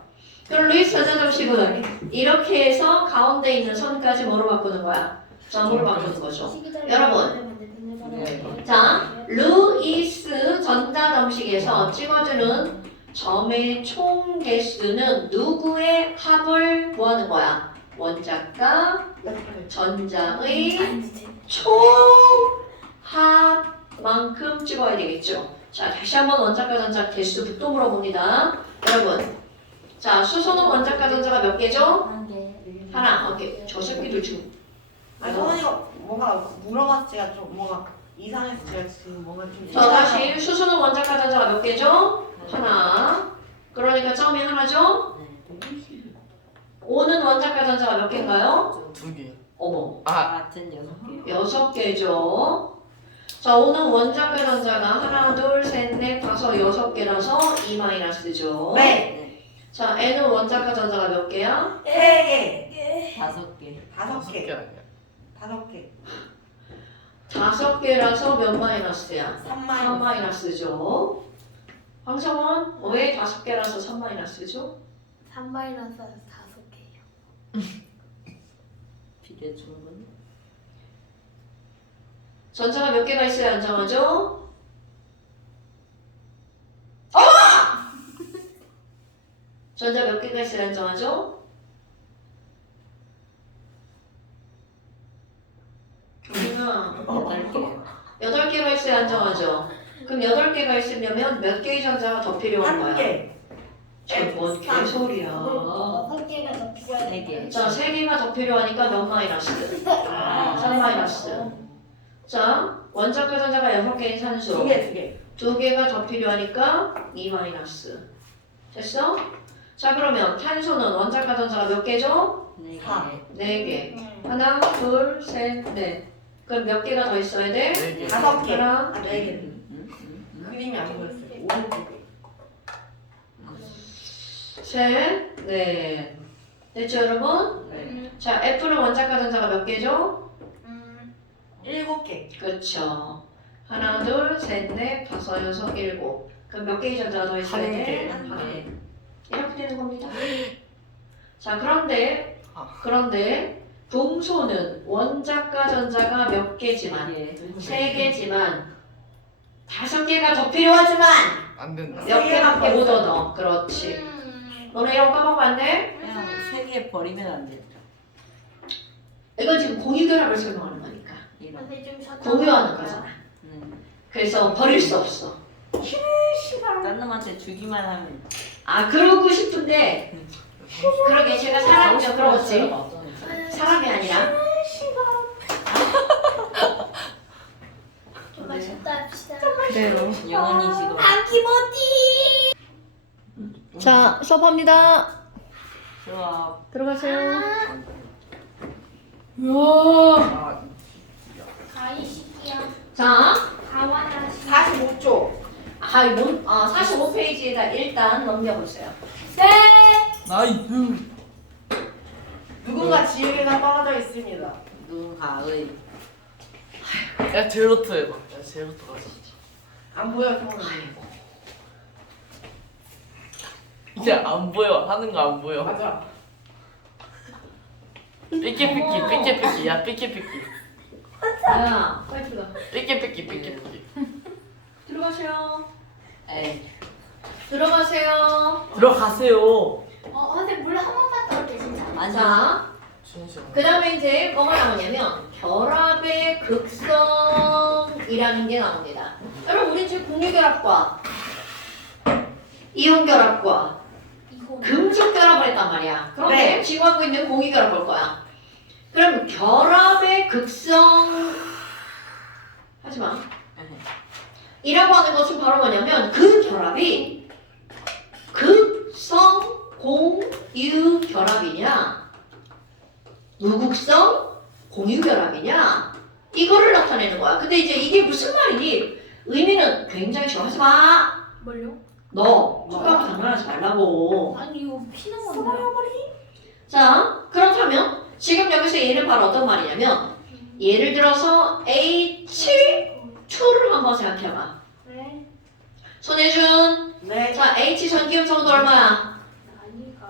그럼 루이스 전자점식은 이렇게 해서 가운데 있는 선까지 뭐로 바꾸는 거야? 점으로 바꾸는 거죠. 여러분. 자, 루이스 전자점식에서 찍어주는 점의 총 개수는 누구의 합을 구하는 거야? 원자과 전자의 총 합만큼 찍어야 되겠죠. 자, 다시 한번 원자과 전자 개수부터 물어봅니다. 여러분, 자, 수소는 원자과 전자가 몇 개죠? 한 개. 하나. 오케이. 저 새끼들 지금. 아니 선생님 뭔가 물어봤지가 좀 뭔가 이상해서 제가 지금 뭔가 좀. 자, 다시 수소는 원자과 전자가 몇 개죠? 하나. 그러니까 점이 하나죠? 네. 5는 원자과 전자가 몇 개인가요? 2개. 어머, 같은 6개. 6개죠. 자, 5는 원자과 전자가 하나, 둘, 셋, 넷, 다섯, 6개라서 2 마이너스죠. 네. 자, N은 원자과 전자가 몇 개야? 3개. 5개. 5개. 아니야. 5개. 5개라서 몇 마이너스야? 3 3 마이너스. 마이너스죠. 황성원, 왜 5개라서 3 마이너스죠? 3 마이너스 5개예요. 비례 충분. 전자가 몇 개가 있어야 안정하죠? 전자 몇 개가 있어야 안정하죠? 우리가 8개. 8개가 있어야 안정하죠? 그럼 8개가 있으려면 몇 개의 전자가 더 필요한 거야? 한 개. 저뭔 개소리야. 6개가 더 필요해. 4개. 자, 3개가 더 필요하니까 몇 마이너스? 3 마이너스. 자, 원자과 전자가 6개인 산소. 두 개. 2개가 더 필요하니까 2 마이너스. 됐어? 자, 그러면 탄소는 원자과 전자가 몇 개죠? 4개. 4개. 하나, 둘, 셋, 넷. 그럼 몇 개가 더 있어야 돼? 5개. 하나, 아, 4개. 그림이 안 보였어요. 5개. 셋, 넷. 됐죠, 여러분? 네. 자, F는 원자과 전자가 몇 개죠? 7개. 그렇죠. 하나, 둘, 셋, 넷, 다섯, 여섯, 일곱. 그럼 몇 개의 전자가 더 있어야 돼? 한 개. 하나. 이렇게 되는 겁니다. 자, 그런데 동소는 원자과 전자가 몇 개지만 3개지만 5개가 더 필요하지만 안 된다. 몇 개밖에 못 얻어. 그렇지. 너네 이런 거 까먹었네? 그냥 3개 버리면 안 돼. 이건 지금 공유결합을 설명하는 거니까. 이런. 선생님 좀 공유하는 거잖아. 그래서 버릴 수 없어. 딴 놈한테 주기만 하면. 아, 그러고 싶은데 그러게 제가 사람이면 그러겠지. 사람이 아니라. 정말 쉽다 합시다. 그대로 영원히 지금. 안기모띠. 자, 수업합니다. 좋아. 들어가세요. 아, 가이 시기야. 자, 가와다시. 45초. 45페이지에다 일단 넘겨보세요. 네. 나이스. 누군가 지우개가 떨어져 있습니다. 누가의. 야, 제로트 해봐. 야, 제로트 가자. 안 보여, 성훈이. 이제 안 보여. 하는 거 안 보여. 맞아. 삐끼삐끼. 야, 삐끼삐끼. 야, 빨리 들어가. 삐끼삐끼. 들어가세요. 에이. 들어가세요. 들어가세요. 선생님 물한 번만 더 계신다. 자, 진심. 그 다음에 이제 뭐가 나오냐면 결합의 극성이라는 게 나옵니다. 여러분, 우리 지금 공유결합과 이온결합과 이거. 금속결합을 했단 말이야. 그런데 네. 지금 하고 있는 공유결합 볼 거야. 그럼 결합의 극성 하지마 이라고 하는 것은 바로 뭐냐면 그 결합이 극성 공유 결합이냐 무극성 공유 결합이냐 이거를 나타내는 거야. 근데 이제 이게 무슨 말이니? 의미는 굉장히 쉬워. 하지마. 뭘요? 너 손가락 장난하지 말라고. 아니 이거 피는 건데. 자, 그렇다면 지금 여기서 얘는 바로 어떤 말이냐면 예를 들어서 H2를 한번 생각해봐. 네. 손혜준, 네. 자 H 전기음 성도 얼마야? 아니가.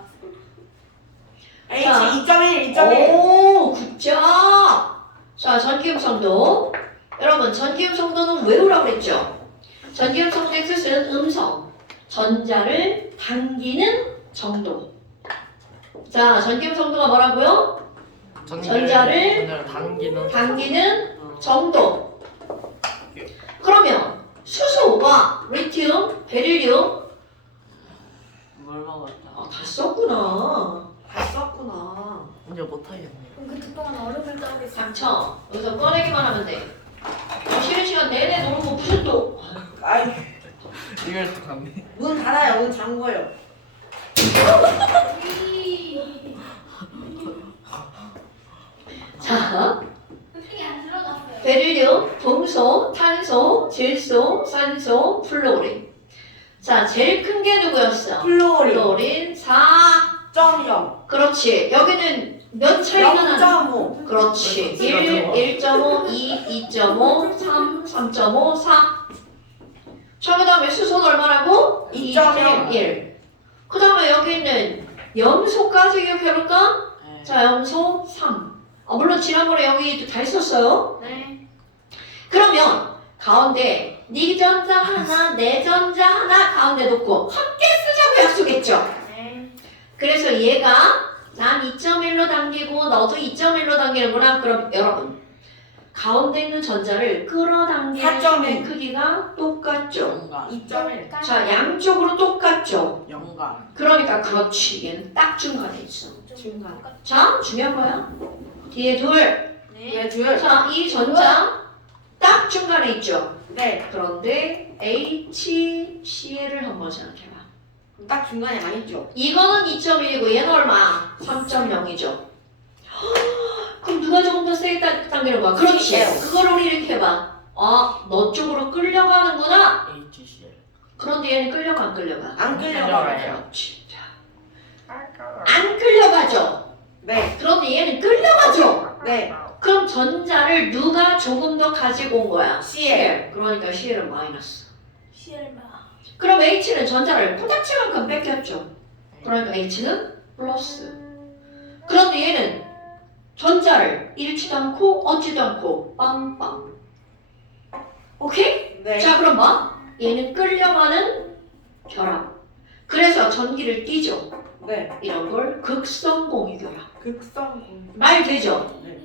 H 자. 2.1, 2.1. 오, 굿잡. 자, 전기음 성도. 여러분, 전기음 성도는 외우라고 그랬죠? 전기음 성도의 뜻은 음성, 전자를 당기는 정도. 자, 전기음 성도가 뭐라고요? 전자를 당기는 정도. 그러면 수소와 리튬, 베릴륨 뭘 먹었다. 다 썼구나. 다 썼구나. 이제 못하겠네. 그럼 그때 동안 얼음을 떠오겠어. 닥쳐. 여기서 꺼내기만 하면 돼. 쉬는 시간 내내 놀고 무슨 또. 아이, 이걸 또 갔네. 문 닫아요. 문 잠궈요. 자, 선생님 안 들어갔어요. 베릴륨, 동소, 탄소, 질소, 산소, 플로린. 자, 제일 큰 게 누구였어? 플로린. 플로린 4. 0.0. 그렇지. 여기는 몇 차이가 나는? 0.5. 그렇지. 1, 1.5, 2, 2.5, 3, 3.5, 4. 저 그 다음에 수소는 얼마라고? 2.1. 2.1. 그 다음에 여기 있는 염소까지 기억해볼까? 네. 자, 염소 3. 물론 지난번에 여기 다 있었어요. 네. 그러면 가운데 네 전자 하나, 내 전자 하나 가운데 놓고 함께 쓰자고 약속했죠. 네. 그래서 얘가 난 2.1로 당기고 너도 2.1로 당기는구나. 그럼 여러분 가운데 있는 전자를 끌어당기는 4.1. 크기가 똑같죠. 영감. 2.1. 자, 양쪽으로 똑같죠. 영감. 그러니까 그렇지. 얘는 딱 중간에 있어. 중간. 자, 중요한 거야. 뒤에 둘. 네. 얘 둘. 자, 이 전자 딱 중간에 있죠. 네. 그런데 HCl을 한번 생각해봐. 그럼 딱 중간에 안 있죠. 이거는 2.1이고 얘는 얼마? 3.0이죠. 그럼 누가 조금 더 세게 당기는 거야? 그렇지. 그걸 우리 이렇게 해봐. 너 쪽으로 끌려가는구나. HCL. 그런데 얘는 끌려가 안 끌려가? 안 끌려가요. 그렇지. 자, 안 끌려가죠. 네. 그런데 얘는 끌려가죠. 네. 그럼 전자를 누가 조금 더 가지고 온 거야? CL. 그러니까 CL은 마이너스. CL마. 그럼 H는 전자를 코딱지만큼 뺏겼죠. 그러니까 H는 플러스. 그런데 얘는 전자를 잃지도 않고 얻지도 않고 빵빵. 오케이? 네. 자 그럼 뭐? 얘는 끌려가는 결합. 그래서 전기를 띠죠. 네. 이런 걸 극성 공유 결합. 극성 공유. 말 되죠? 네.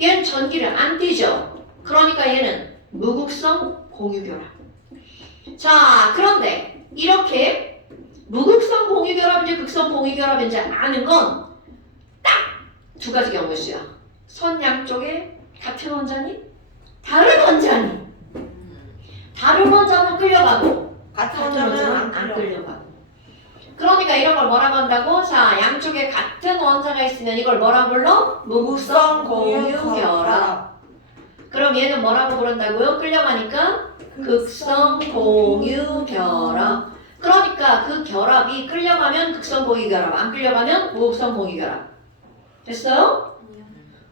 얘는 전기를 안 띠죠. 그러니까 얘는 무극성 공유 결합. 자 그런데 이렇게 무극성 공유 결합인지 극성 공유 결합인지 아는 건 딱 두 가지 경우의 수야. 선 양쪽에 같은 원자니 다른 원자니. 다른 원자는 끌려가고 같은 같은 원자는 원자는 안 안 끌려. 끌려가고. 그러니까 이런 걸 뭐라고 한다고? 자 양쪽에 같은 원자가 있으면 이걸 뭐라 불러? 무극성 공유 결합. 그럼 얘는 뭐라고 부른다고요? 끌려가니까 극성 공유 결합. 그러니까 그 결합이 끌려가면 극성 공유 결합, 안 끌려가면 무극성 공유 결합. 됐어요?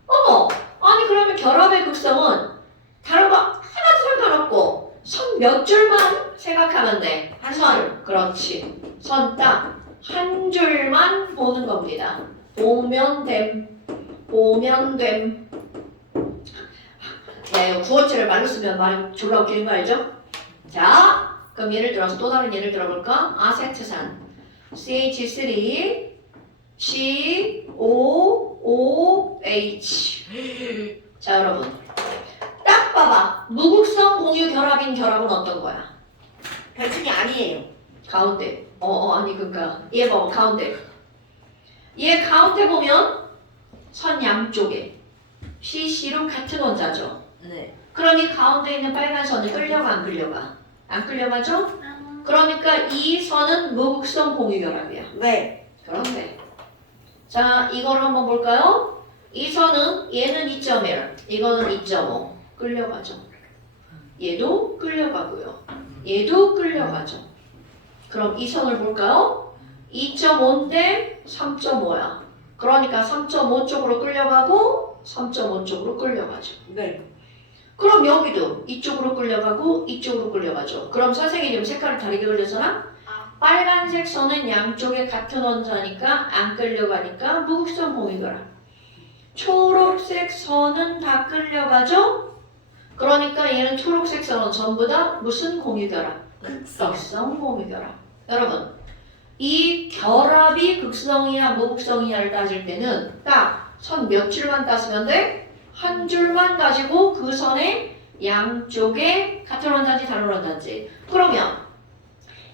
어머, 아니 그러면 결합의 극성은 다른 거 하나도 상관없고 선 몇 줄만 생각하면 돼. 한 선, 그렇지. 선 딱 한 줄만 보는 겁니다. 보면 됨, 보면 됨. 네, 구어체를 말로 쓰면 말 졸라 웃기는 거 알죠? 자, 그럼 예를 들어서 또 다른 예를 들어볼까? 아세트산 CH3 COOH. 자, 여러분. 딱 봐봐. 무극성 공유 결합인 결합은 어떤 거야? 배측이 아니에요. 가운데. 아니, 그니까. 얘 봐봐, 가운데. 얘 가운데 보면 선 양쪽에 CC로 같은 원자죠. 네. 그러니 가운데 있는 빨간 선이 끌려가 안 끌려가? 안 끌려가죠? 그러니까 이 선은 무극성 공유 결합이야. 네. 그런데 자 이걸 한번 볼까요? 이 선은 얘는 2.1, 이거는 2.5 끌려가죠. 얘도 끌려가고요. 얘도 끌려가죠. 그럼 이 선을 볼까요? 2.5인데 3.5야. 그러니까 3.5 쪽으로 끌려가고 3.5 쪽으로 끌려가죠. 네. 그럼 여기도 이쪽으로 끌려가고 이쪽으로 끌려가죠. 그럼 선생님이 좀 색깔을 다르게 그려서나? 빨간색 선은 양쪽에 같은 원자니까 안 끌려가니까 무극성 공유결합. 초록색 선은 다 끌려가죠? 그러니까 얘는 초록색 선은 전부 다 무슨 공유결합? 극성 공유결합. 여러분, 이 결합이 극성이야 무극성이야를 따질 때는 딱 선 몇 줄만 따으면 돼? 한 줄만 가지고 그 선의 양쪽에 같은 원자인지 다른 원자인지. 그러면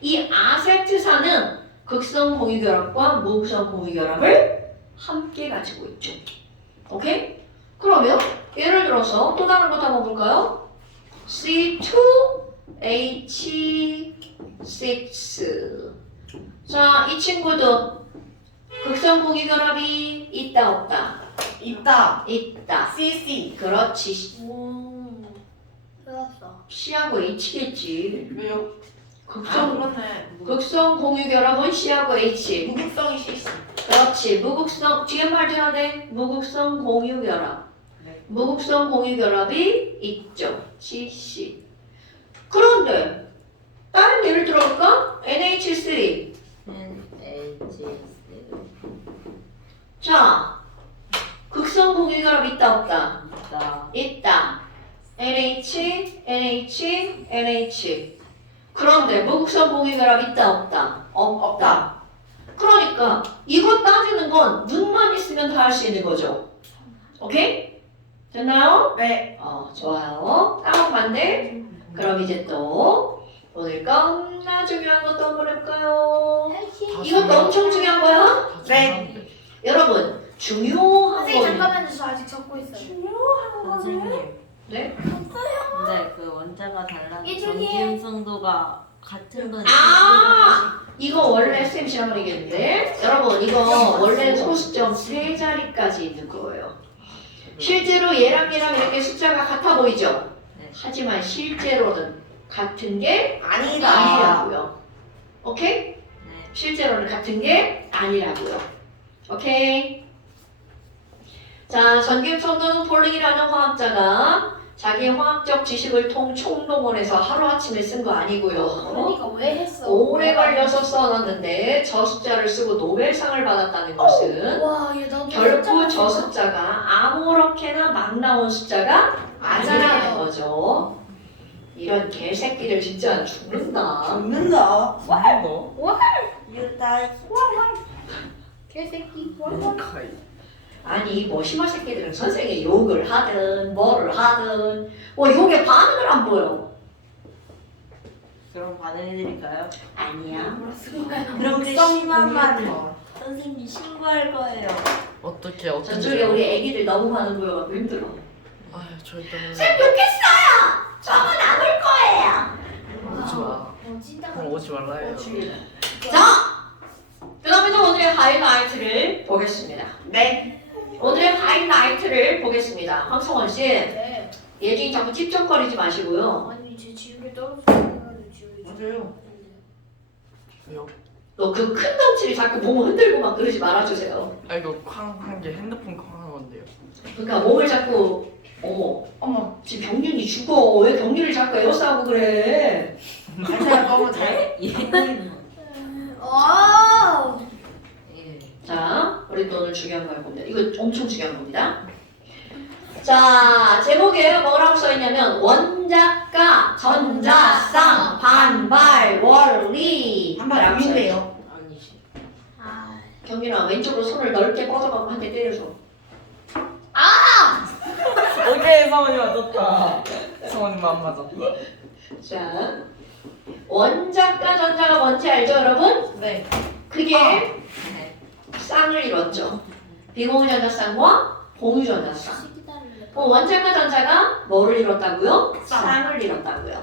이 아세트산은 극성 공유결합과 무극성 공유결합을 함께 가지고 있죠. 오케이? 그러면 예를 들어서 또 다른 것도 한번 볼까요? C2H6. 자, 이 친구도 극성 공유결합이 있다 없다? 있다. 있다. CC. 그렇지. 들었어. C하고 H겠지. 왜요? 극성, 그렇네. 극성 공유결합은 C하고 H. 무극성이 CC. 그렇지. 무극성, 뒤에 말 돼야 돼. 무극성 공유결합. 네. 무극성 공유결합이 있죠. CC. 그런데 다른 예를 들어볼까? NH3. NHS 자, 극성 공유결합 있다 없다? 나 있다. NH, NH, NH. 그런데 무극성 공유결합 있다 없다? 없다. 그러니까 이거 따지는 건 눈만 있으면 다 할 수 있는 거죠. 오케이? 됐나요? 네. 좋아요. 까먹으면 안 돼. 그럼 이제 또 오늘 겁나 중요한 것도 한번 해볼까요? 이것도 엄청 중요한 거야. 네. 여러분, 중요한 선생님 거는 잠깐만요. 저 아직 적고 있어요. 선생님. 네? 근데 그 원자가 달라서 이준이. 전기음성도가 같은 건 이거 원래 쌤 시험을 얘기했는데 여러분 이거 원래 소수점 3자리까지 있는 거예요. 실제로 얘랑 이렇게 숫자가 같아 보이죠? 네. 하지만 실제로는 같은 게 아니다. 아니라고요. 오케이? 네. 실제로는 같은 게 아니라고요. 오케이? 자, 전기음성도는 폴링이라는 화학자가 자기의 화학적 지식을 총동원해서 하루아침에 쓴 거 아니고요. 그러니까 왜 했어? 오래 걸려서 써놨는데 저 숫자를 쓰고 노벨상을 받았다는 것은 와, 얘 나도 결코 저 숫자가 아무렇게나 막 나온 숫자가 아니라는 거죠. 이런 개새끼들 진짜 죽는다. 죽는다. 너? 유다. 개새끼. 카이. 아니 뭐 심한 새끼들은 선생이 욕을 하든 뭐를 하든 뭐 욕에 반응을 안 보여. 그럼 반응해드릴까요? 아니야. 그렇게 심한 말을 선생님 신고할 거예요. 어떻게 저쪽에 우리 애기들 너무 반응 보여가지고 힘들어. 아휴 저 일단은 쌤 욕했어요. 저는 안 올 거예요. 오지 마. 진짜. 그럼 오지 말라 해요. 자, 그다음에 이제 오늘의 하이라이트를 보겠습니다. 네. 오늘의 하이라이트를 보겠습니다. 황성원 씨, 네. 예진이 자꾸 찝쩍거리지 마시고요. 아니 제 지우개 떨어져가지고 지우개. 맞아요. 왜요? 너 그 큰 덩치를 자꾸 몸 흔들고 막 그러지 말아주세요. 아 이거 쾅한 게 핸드폰 쾅한 건데요. 그러니까 몸을 자꾸 어머. 지금 경륜이 죽어. 왜 경륜을 자꾸 에워싸고 그래? 제가 너무 잘. 예. 와. 예. 자, 우리 또 오늘 중요한 거 해봅니다. 이거 엄청 중요한 겁니다. 자, 제목에 뭐라고 써있냐면 원자가, 전자쌍, 반발, 원리. 한발 위인데요. 아니지. 아. 경민아 왼쪽으로 손을 넓게 뻗어갖고 한 대 때려줘. 오케이 성원이 맞았다. 성원이만 안 맞았다. 자, 원자가 전자가 뭔지 알죠 여러분? 네. 그게 네. 쌍을 이뤘죠. 비공유전자쌍과 공유전자쌍. 그럼 원자가 전자가 뭐를 이뤘다고요? 쌍을 이뤘다고요.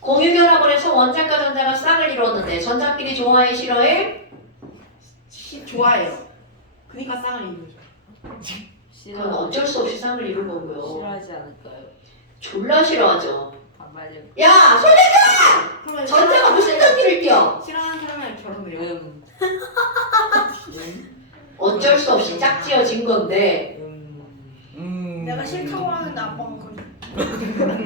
공유결합을 해서 원자가 전자가 쌍을 이뤘는데 전자끼리 좋아해 싫어해? 좋아해요. 그니까 쌍을 이루죠. 그건 싫어. 어쩔 수 없이 쌍을 이룬 거고요. 싫어하지 않을까요? 졸라 싫어하죠. 반발력. 야! 솔직히 그러면 전자가 무슨 전기를 띄워? 싫어하는 사람이랑 결혼해요. 어쩔 수 없이 짝지어진 건데 내가 싫다고 하는데 아빠가 그래.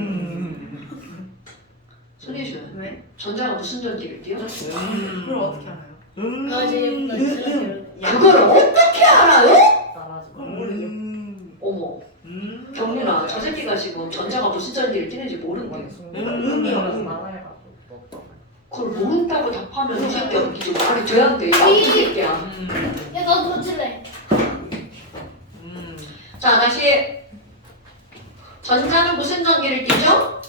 손예준 왜? 전자가 무슨 전기를 띄워? 그걸 어떻게 알아요? 그걸 어떻게 알아요? 따라하지 마. 어머 경민아 저 새끼가 지금 전자가 무슨 전기를 띄는지 모르는데 그걸 모른다고 답하면 이 새끼야 무슨 말이 줘야 돼. 나쁜 새끼야. 야, 너도 붙일래. 자 다시 전자는 무슨 전기를 띄죠?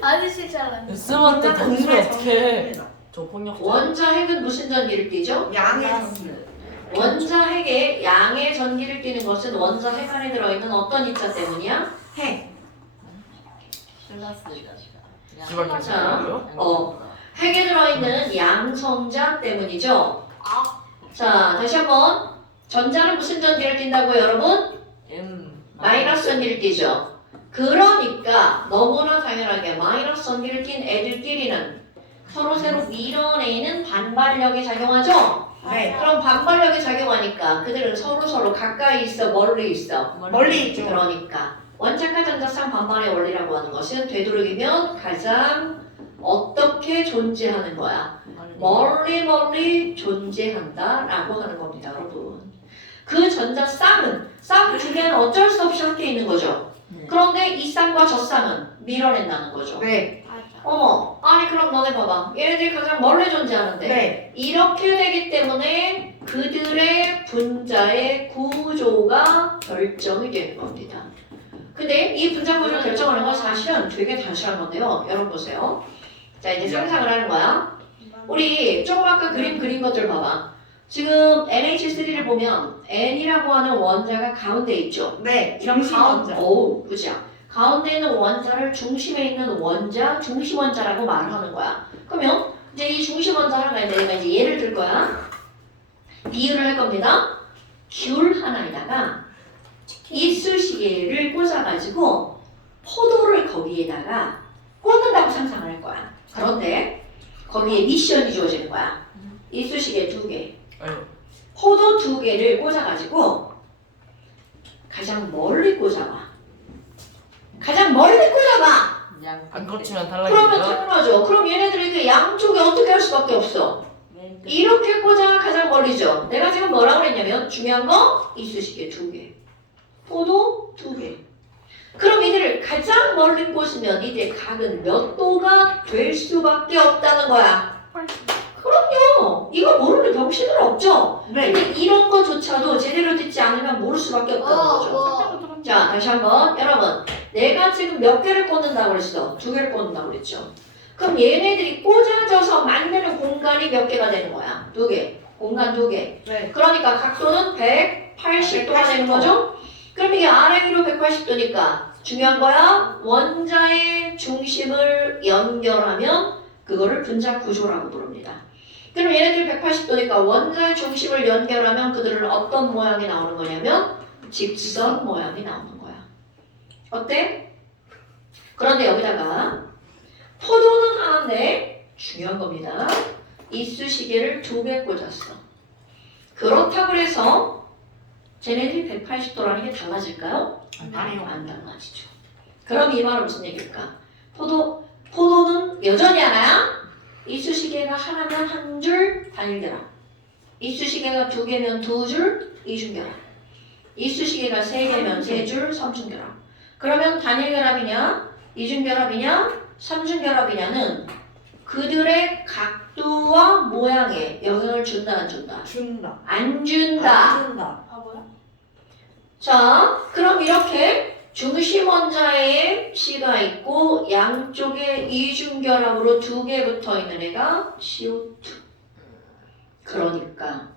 아저씨 잘하네. 쌤한테 던지면 어떡해. 저 폭력자. 원자핵은 무슨 전기를 띄죠? 양의 플러스. 원자핵에 양의 전기를 띠는 것은 원자핵 안에 들어있는 어떤 입자 때문이야? 핵. 플러스가. 씨발 괜찮아요? 핵에 들어있는 양성자 때문이죠. 자 다시 한번 전자는 무슨 전기를 띈다고요 여러분? 마이너스 전기를 띠죠. 그러니까 너무나 당연하게 마이너스 전기를 띈 애들끼리는 서로 밀어내는 반발력이 작용하죠. 네. 그럼 반발력이 작용하니까 그들은 서로 가까이 있어 멀리 있어. 멀리 있죠. 그러니까 원자과 전자쌍 반발의 원리라고 하는 것은 되도록이면 가장 어떻게 존재하는 거야? 멀리 멀리 존재한다라고 하는 겁니다, 여러분. 그 전자 쌍은 두 개는 어쩔 수 없이 함께 있는 거죠. 네. 그런데 이 쌍과 저 쌍은 밀어낸다는 거죠. 네. 맞아. 어머, 아니 그럼 너네 봐봐. 얘네들이 가장 멀리 존재하는데 네. 이렇게 되기 때문에 그들의 분자의 구조가 결정이 되는 겁니다. 근데 이 분자 구조를 결정하는 건 사실은 되게 단순한 건데요. 여러분 보세요. 자, 이제 상상을 하는 거야. 우리 조금 아까 그림 그린 것들 봐봐. 지금 NH3를 보면 N이라고 하는 원자가 가운데 있죠. 네. 중심 원자. 오, 그죠. 가운데 있는 원자를 중심에 있는 원자, 중심 원자라고 말을 하는 거야. 그러면 이제 이 중심 원자 하나에 내가 이제 예를 들 거야. 비유를 할 겁니다. 귤 하나에다가 이쑤시개를 꽂아가지고 포도를 거기에다가 꽂는다고 상상을 할 거야. 그런데 거기에 미션이 주어지는 거야. 이쑤시개 2개, 아유. 포도 2개를 꽂아가지고 가장 멀리 꽂아봐. 가장 멀리 꽂아봐. 안 꽂히면 그러면 탈락이죠. 당연하죠. 그럼 얘네들이 그 양쪽에 어떻게 할 수밖에 없어. 이렇게 꽂아 가장 멀리죠. 내가 지금 뭐라고 그랬냐면 중요한 거 이쑤시개 2개, 포도 2개. 그럼 이들을 가장 멀리 꽂으면 이들 각은 몇 도가 될 수밖에 없다는 거야. 그럼요. 이거 모르는 병신은 없죠. 네. 근데 이런 거조차도 제대로 듣지 않으면 모를 수밖에 없다는 거죠. 자, 다시 한번 여러분, 내가 지금 몇 개를 꽂는다고 그랬어? 2개를 꽂는다고 그랬죠. 그럼 얘네들이 꽂아져서 만드는 공간이 몇 개가 되는 거야? 2개. 공간 2개. 네. 그러니까 각도는 180도가 되는 거죠? 그럼 이게 아래 위로 180도니까 중요한 거야. 원자의 중심을 연결하면 그거를 분자 구조라고 부릅니다. 그럼 얘네들 180도니까 원자의 중심을 연결하면 그들은 어떤 모양이 나오는 거냐면 직선 모양이 나오는 거야. 어때? 그런데 여기다가 포도는 하나인데 중요한 겁니다. 이쑤시개를 2개 꽂았어. 그렇다고 해서 쟤네들이 180도라는 게 달라질까요? 아니요. 안 달라지죠. 그럼 이 말은 무슨 얘기일까? 포도는 여전히 하나야? 이쑤시개가 하나면 한 줄 단일결합. 이쑤시개가 2개면 2줄 이중결합. 이쑤시개가 3개면 3줄 삼중결합. 그러면 단일결합이냐, 이중결합이냐, 삼중결합이냐는 그들의 각도와 모양에 영향을 준다, 안 준다? 준다. 안 준다. 안 준다. 아 뭐야? 자, 그럼 이렇게 중심 원자에 C가 있고 양쪽에 이중결합으로 2개 붙어 있는 애가 CO2. 그러니까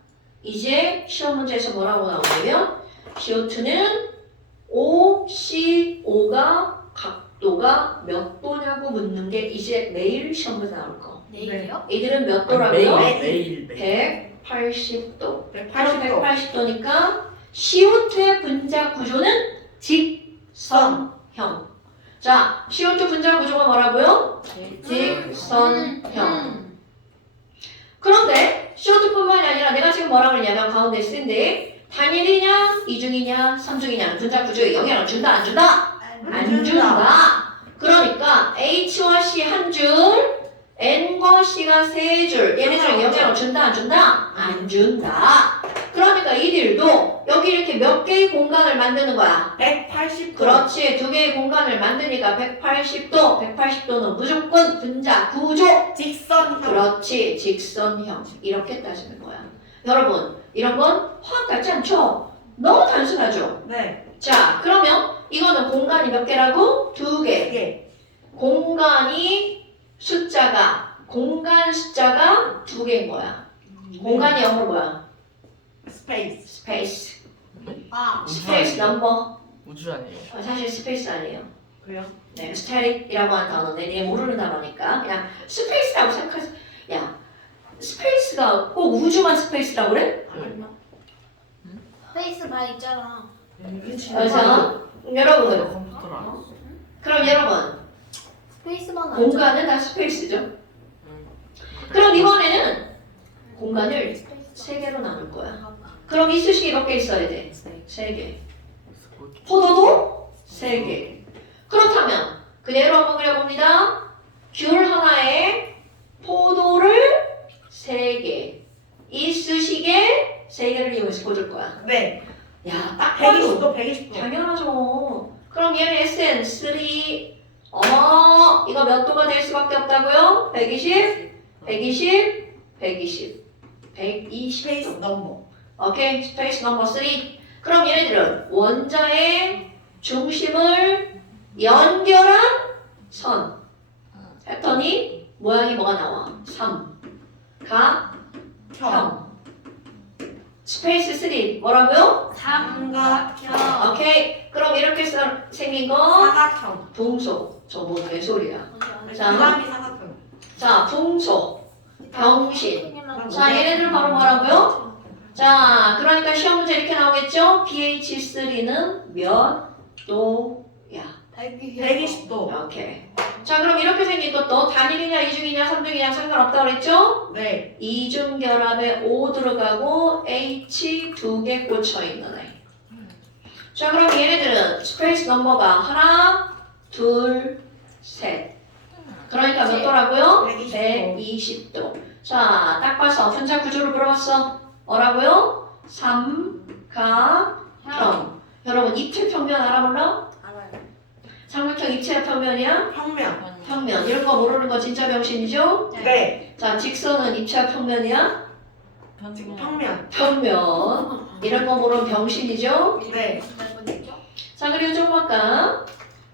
이제 시험 문제에서 뭐라고 나오냐면 CO2는 OCO가 각도가 몇 도냐고 묻는 게 이제 매일 시험 문제 나올 거. 내일이요? 이들은 몇 아니, 도라고요? 매일. 180도. 180도. 180도니까 CO2의 분자 구조는 직선형. 자, CO2 분자 구조가 뭐라고요? 직선형. 그런데 CO2뿐만이 아니라 내가 지금 뭐라고 했냐면 가운데 쓴데 단일이냐, 이중이냐, 삼중이냐 분자 구조에 영향을 준다, 안 준다? 안 준다. 그러니까 H와 C 한 줄, N과 C가 세 줄. 얘네들은 영향을 준다, 안 준다? 안 준다. 그러니까 이들도 여기 이렇게 몇 개의 공간을 만드는 거야. 180도. 그렇지. 2개의 공간을 만드니까 180도. 180도는 무조건 분자 구조. 직선형. 그렇지. 직선형. 이렇게 따지는 거야. 여러분, 이런 건 화학 같지 않죠? 너무 단순하죠? 네. 자, 그러면 이거는 공간이 몇 개라고? 2개. 예. 공간 숫자가 2개인 거야. 공간이 영어로 뭐야? 스페이스. 스페이스. 아 스페이스 넘버. 우주 아니에요. 사실 스페이스 아니에요. 그래요? 네, 스타릭이라고 하는 단어인데 얘 모르는 단어니까 그냥 스페이스라고 생각하세요. 야, 스페이스가 꼭 우주만 스페이스라고 그래? 페이스 바 있잖아. 그래서 여러분, 컴퓨터를 안 했어. 그럼 여러분 스페이스만 안 공간은 다 스페이스죠. 그럼 이번에는 공간을 3개로 나눌 거야. 그럼 이쑤시개 몇 개 있어야 돼? 3개. 포도도 3개. 그렇다면 그대로 한번 그려봅니다. 귤 하나에 포도를 3개, 이쑤시개 3개를 이용해서 꽂을 거야. 네. 야, 딱 봐도 120도 120도. 당연하죠. 그럼 얘는 SN3 어머 이거 몇 도가 될 수밖에 없다고요? 120, 120, 120, 120 스페이스 넘버. 오케이 스페이스 넘버 3. 그럼 얘네들은 원자의 중심을 연결한 선 했더니 모양이 뭐가 나와? 3 가평 스페이스 3 뭐라고요? 삼각형. 오케이 그럼 이렇게 생긴 거 사각형. 붕소 저뭐 개소리야. 자. 그다음이 사각형. 자 붕소 병신 자 얘네들 바로 뭐라고요? 자 그러니까 시험 문제 이렇게 나오겠죠? pH3는 몇 도야? 120도. 오케이 자 그럼 이렇게 생긴 것도 단일이냐 이중이냐 삼중이냐 상관없다고 그랬죠? 네. 이중결합에 O 들어가고 H 2개 꽂혀있는 애. 자 그럼 얘네들은 스페이스 넘버가 하나 둘 셋 그러니까 몇 도라고요? 120도. 자 딱 봐서 분자 구조를 물어봤어. 뭐라고요? 삼각형. 여러분 입체 평면 알아볼라? 알아요. 삼각형 입체 평면이야? 평면. 평면 이런 거 모르는 거 진짜 병신이죠? 네. 자 직선은 입체 평면이야? 평면. 평면 이런 거 모르면 병신이죠? 네. 자 그리고 좀 아까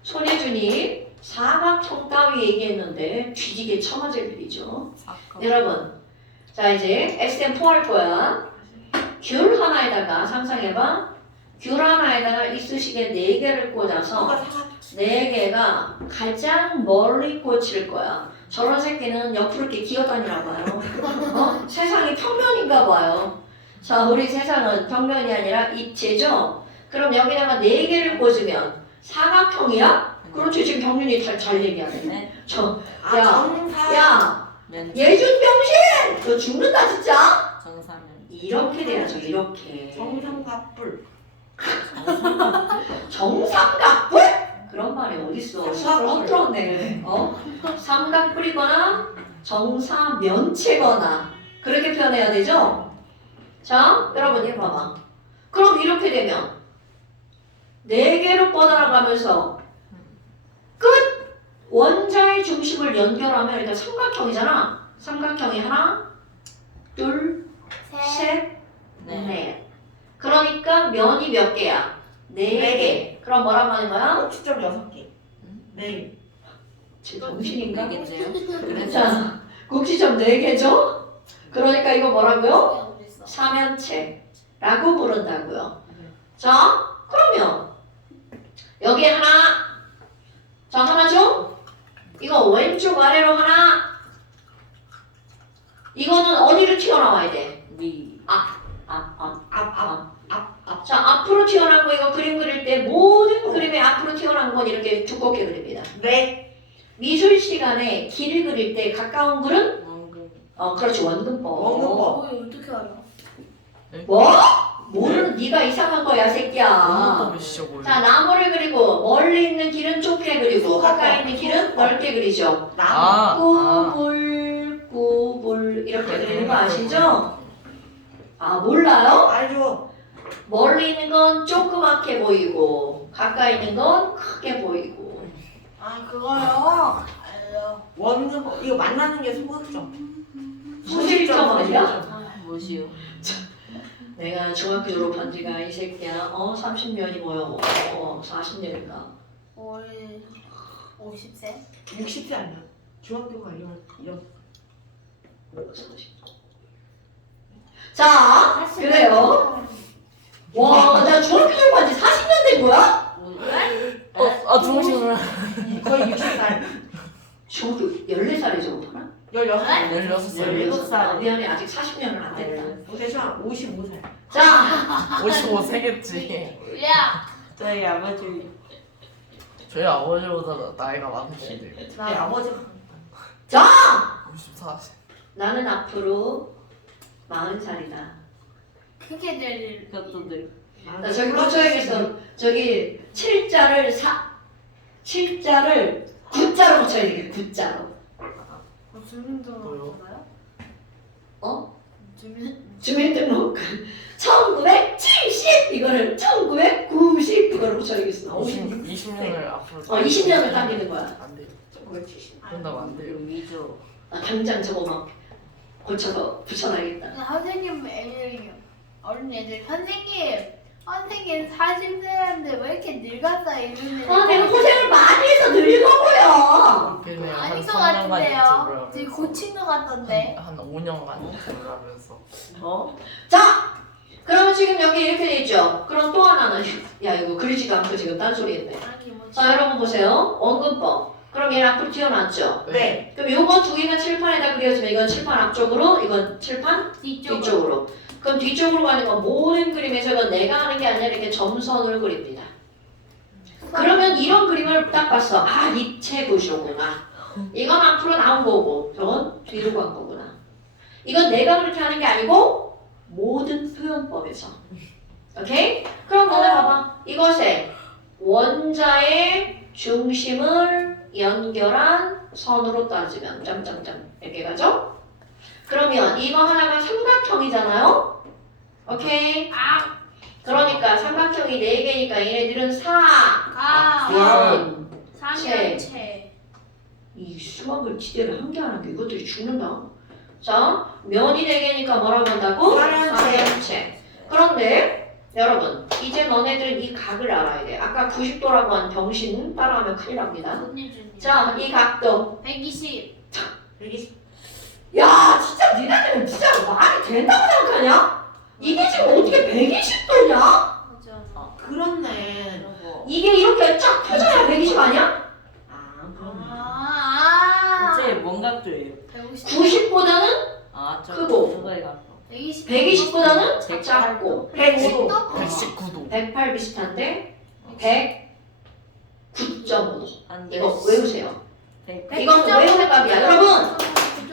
손예준이 사각형 따위 얘기했는데 뒤지게 처맞을 일이죠. 여러분 자 이제 SM4 할 거야. 귤 하나에다가 상상해봐. 귤 하나에다가 이쑤시개 4개를 꽂아서 뭐가 사각. 4개가 가장 멀리 꽂힐 거야. 저런 새끼는 옆으로 이렇게 기어다니나 봐요. 세상이 평면인가 봐요. 자 우리 세상은 평면이 아니라 입체죠. 그럼 여기다가 4개를 꽂으면 사각형이야? 그렇지 지금 경륜이 잘 얘기하네. 네. 아 야, 정사. 야 면 예준병신! 너 죽는다 진짜? 정사면 이렇게 돼야죠 이렇게. 정삼각뿔. 정삼각뿔? 그런 말이 어딨어. 수학을 삼각뿔. 헛들었네. 삼각뿔이거나 정사면체거나 그렇게 표현해야 되죠? 자 여러분 이거 봐봐. 그럼 이렇게 되면 4개로 뻗어나가면서 끝! 원자의 중심을 연결하면 일단 삼각형이잖아. 삼각형이 하나, 둘, 셋, 넷. 그러니까 면이 몇 개야? 4개. 그럼 뭐라고 하는 거야? 꼭지점 6개. 네. 제 정신인가? 되겠네요. 자, 국지점 4개죠? 그러니까 이거 뭐라고요? 사면체라고 부른다고요. 자, 그러면 여기 하나, 자 하나죠? 이거 왼쪽 아래로 하나. 이거는 어디로 튀어나와야 돼? 위. 앞. 자 앞으로 튀어나온 거 이거 그림 그릴 때 모든 그림에 앞으로 튀어나온 건 이렇게 두껍게 그립니다. 네. 미술 시간에 길 그릴 때 가까운 글은 원근. 그렇지 원근법. 원근법. 어떻게 알아? 뭐? 모르는 네가 이상한 거야 새끼야. 원근법이 진짜 뭐예요? 자 나무를 그리고 멀리 있는 길은 좁게 그리고 가까이 있는 길은 넓게 그리죠. 나무. 꾸불 이렇게 그리는 거 아시죠? 아 몰라요? 알죠. 멀리 있는 건 조그맣게 보이고 가까이 있는 건 크게 보이고. 아 그거요. 알아요. 원근법. 이거 만나는 게 소극점. 소실점 아니야? 아, 뭐시요? 내가 중학교 졸업한 지가 이 새끼야 30년이 뭐야 40년인가. 올 50세? 60세 아니야? 중학교가 이런. 자 그래요. 와 나 중학교 졸업한 지 40년 된 거야? 중심을 거의 60살. 중학교 14살에 졸업하나? 16살. 16살 17살. 미안해 아직 40년은 안 됐다. 대충 55살. 자 55 세겠지. 야. 저희 아버지. 저희 아버지보다 나이가 많으신데 나의 아버지가. 54. 나는 앞으로 40살이다. 크게 될. 그것도 늘. 나 저기 붙여야겠어. 저기 7자를 9자로 붙여야 되겠다. 9자로. 뭐요? 어? 주민 주민등록 1970 이거를 1990 이거를 붙여야겠어. 20년을 앞으로 20년을 당기는 거야. 안 돼요 1970. 그런다면 안 돼요 미조. 당장 저거 막 고쳐서 붙여놔야겠다. 선생님 애들이요. 어린 애들 선생님 40세인데 왜 이렇게 늙었어 이러는 내가 고생을 많이 해서 늙어 보여. 그냥 아닌 것 3년간 같은데요. 지금 고친 것 같던데. 한 5년간 유튜브를 하면서 자, 그러면 지금 여기 이렇게 돼 있죠. 그럼 또 하나는 야 이거 그리지도 않고 지금 딴소리 했네. 아니 뭐 자 여러분 보세요. 원근법. 그럼 얘는 앞으로 튀어나왔죠. 네. 그럼 요거 두 개가 칠판에다 그려지면 이건 칠판 앞쪽으로, 이건 칠판 뒤쪽으로. 뒤쪽으로. 그럼 뒤쪽으로 가는 건 모든 그림에서 이건 내가 하는 게 아니라 이렇게 점선을 그립니다. 그러면 이런 그림을 딱 봤어. 아, 입체 구조구나. 이건 앞으로 나온 거고, 저건 뒤로 간 거구나. 이건 내가 그렇게 하는 게 아니고 모든 표현법에서. 오케이? 그럼 너네 봐봐. 이것에 원자의 중심을 연결한 선으로 따지면 점점점 이렇게 가죠? 그러면 이거 하나가 삼각형이잖아요? 오케이? 그러니까 삼각형이 4개니까 얘네들은 4, 아, 3, 이 수학을 지대로 한 개 안 한 게 이것들이 죽는다. 자, 면이 4개니까 뭐라고 한다고? 사면체. 그런데 여러분, 이제 너네들은 이 각을 알아야 돼. 아까 90도라고 한 병신 따라하면 큰일 납니다. 자, 이 각도. 120. 120. 야, 진짜 니네들은 진짜 말이 된다고 생각하냐? 이게 지금 어떻게 120도냐? 맞아. 그렇네. 이게 이렇게 쫙 펴져야 120 아니야? 어째 뭔 각도예요? 150. 90보다는 아, 저 크고. 저거의 각도. 120. 120보다는 작고 105도. 119도 108 비슷한데 109.5도. 안 이거 외우세요. 100. 이건 외우는 값이야. 여러분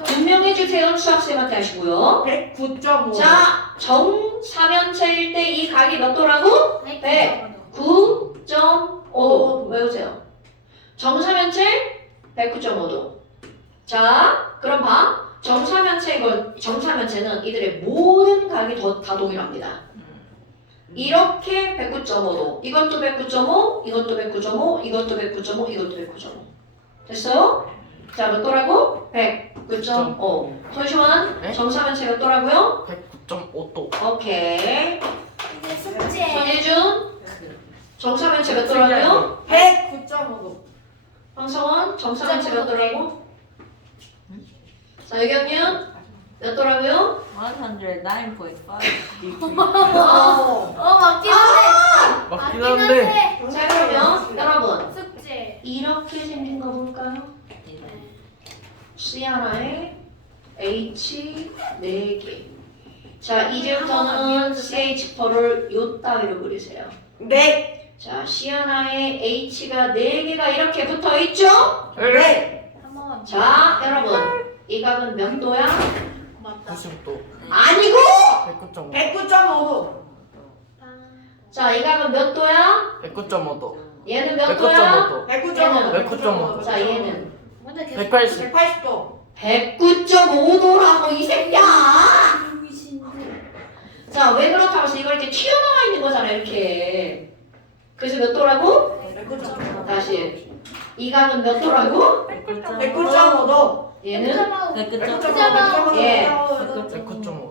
분명해 주세요. 수학쌤한테 하시고요. 109.5. 자, 정사면체일 때 이 각이 몇 도라고? 9.5도. 외우세요. 정사면체 109.5도. 자, 그럼 봐. 정사면체는 이들의 모든 각이 다 동일합니다. 이렇게 109.5도. 이것도 109.5, 이것도 109.5, 이것도 109.5, 이것도 109.5. 됐어요? 자, 몇 도라고? 109.5. 손시원, 네? 정사면체 몇 도라고요? 109.5도 오케이. 이제 숙제. 손예준, 정사면체 몇 도라고요? 109.5도. 황성원, 정사면체 몇 도라고? 자, 유경윤, 몇 도라고요? 109.5 degree. 맞긴 한데. 맞긴 한데 자, 그러면 여러분, 숙제. 이렇게 생긴 거 볼까요? C 하나에 H 4개. 자, 이제부터는 CH4를 요 따위로 그리세요. 네. 자, C 하나에 H가 4개가 이렇게 붙어 있죠? 네. 한번 자, 여러분, 이 각은 몇 도야? 맞다. 90도 아니고! 109.5 109.5도. 자, 이 각은 몇 도야? 109.5도 얘는 몇 도야? 109.5도 109.5도. 자, 얘는 먼저 계속 180 180도. 109.5도라고 이 새끼야! 중이신데. 자, 왜 그렇다고 해서 이거 이렇게 튀어나와 있는 거잖아, 이렇게. 그래서 몇 도라고? 109.5도. 다시. 이 각은 몇 도라고? 109.5도. 얘는? 109.5도. 예. 109.5도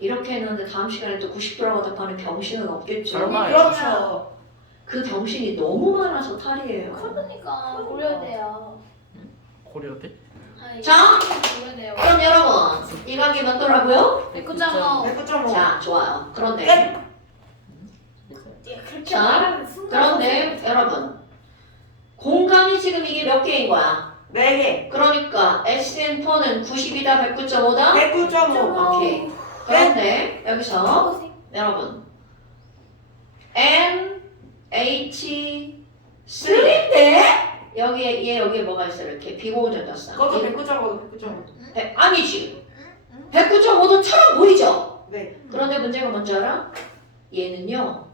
이렇게 했는데 다음 시간에 또 90도라고 답하는 병신은 없겠죠? 설마. 그렇죠. 그 병신이 너무 많아서 탈이에요. 그러니까 고려돼요. 고려대? 아니, 자. 고려돼요. 그럼 여러분, 이 각이 몇 도라고요? 109.5. 109.5. 자, 좋아요. 그런데, 그렇게 자, 말하는 순간. 그런데 여러분, 공간이 지금 이게 몇 개인 거야? 4개. 그러니까 SN4는 90이다, 109.5다? 109.5. 오케이. 그런데 여기서 여러분 NH3인데 여기에 뭐가 있어 이렇게 비공전자쌍. 그것도 109.5도. 109.5도. 아니지. 109.5도처럼 보이죠? 네. 그런데 문제가 뭔지 알아? 얘는요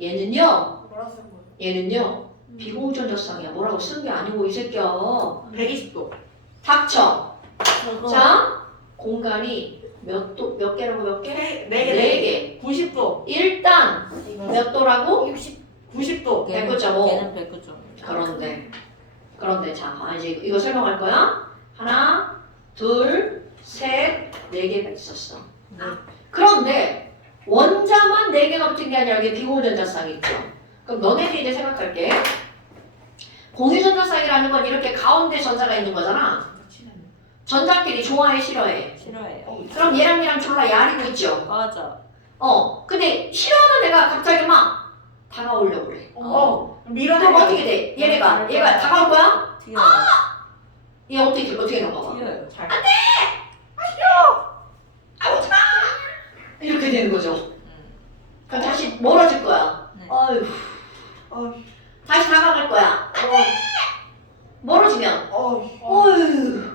뭐라 쓴 거예요? 얘는요 비공전자쌍이야. 뭐라고 쓴 게 아니고 이 새끼야. 120도. 닥쳐. 저거 자, 공간이 몇 개라고 몇 개? 네 4개. 90도. 일단 몇 도라고? 90도. 109.5. 걔는 109.5. 그런데 자, 이제 이거 설명할 거야. 하나, 둘, 셋, 4개가 있었어. 그런데 원자만 4개가 붙은 게 아니라 여기 비공유전자쌍이 있죠. 그럼 너네들이 이제 생각할게. 공유전자쌍이라는 건 이렇게 가운데 전자가 있는 거잖아. 전자끼리 좋아해 싫어해? 싫어해요. 그럼 얘랑 졸라 야리고 있죠. 맞아. 근데 싫어하는 애가 갑자기 막 다가오려고 그래. 밀어내. 그럼 어떻게 돼? 얘가 다가올 거야? 튀어요. 얘 어떻게 나가? 튀어요. 이렇게 되는 거죠. 그럼 다시 멀어질 거야. 네. 어휴. 다시 다가갈 거야. 멀어지면 어휴.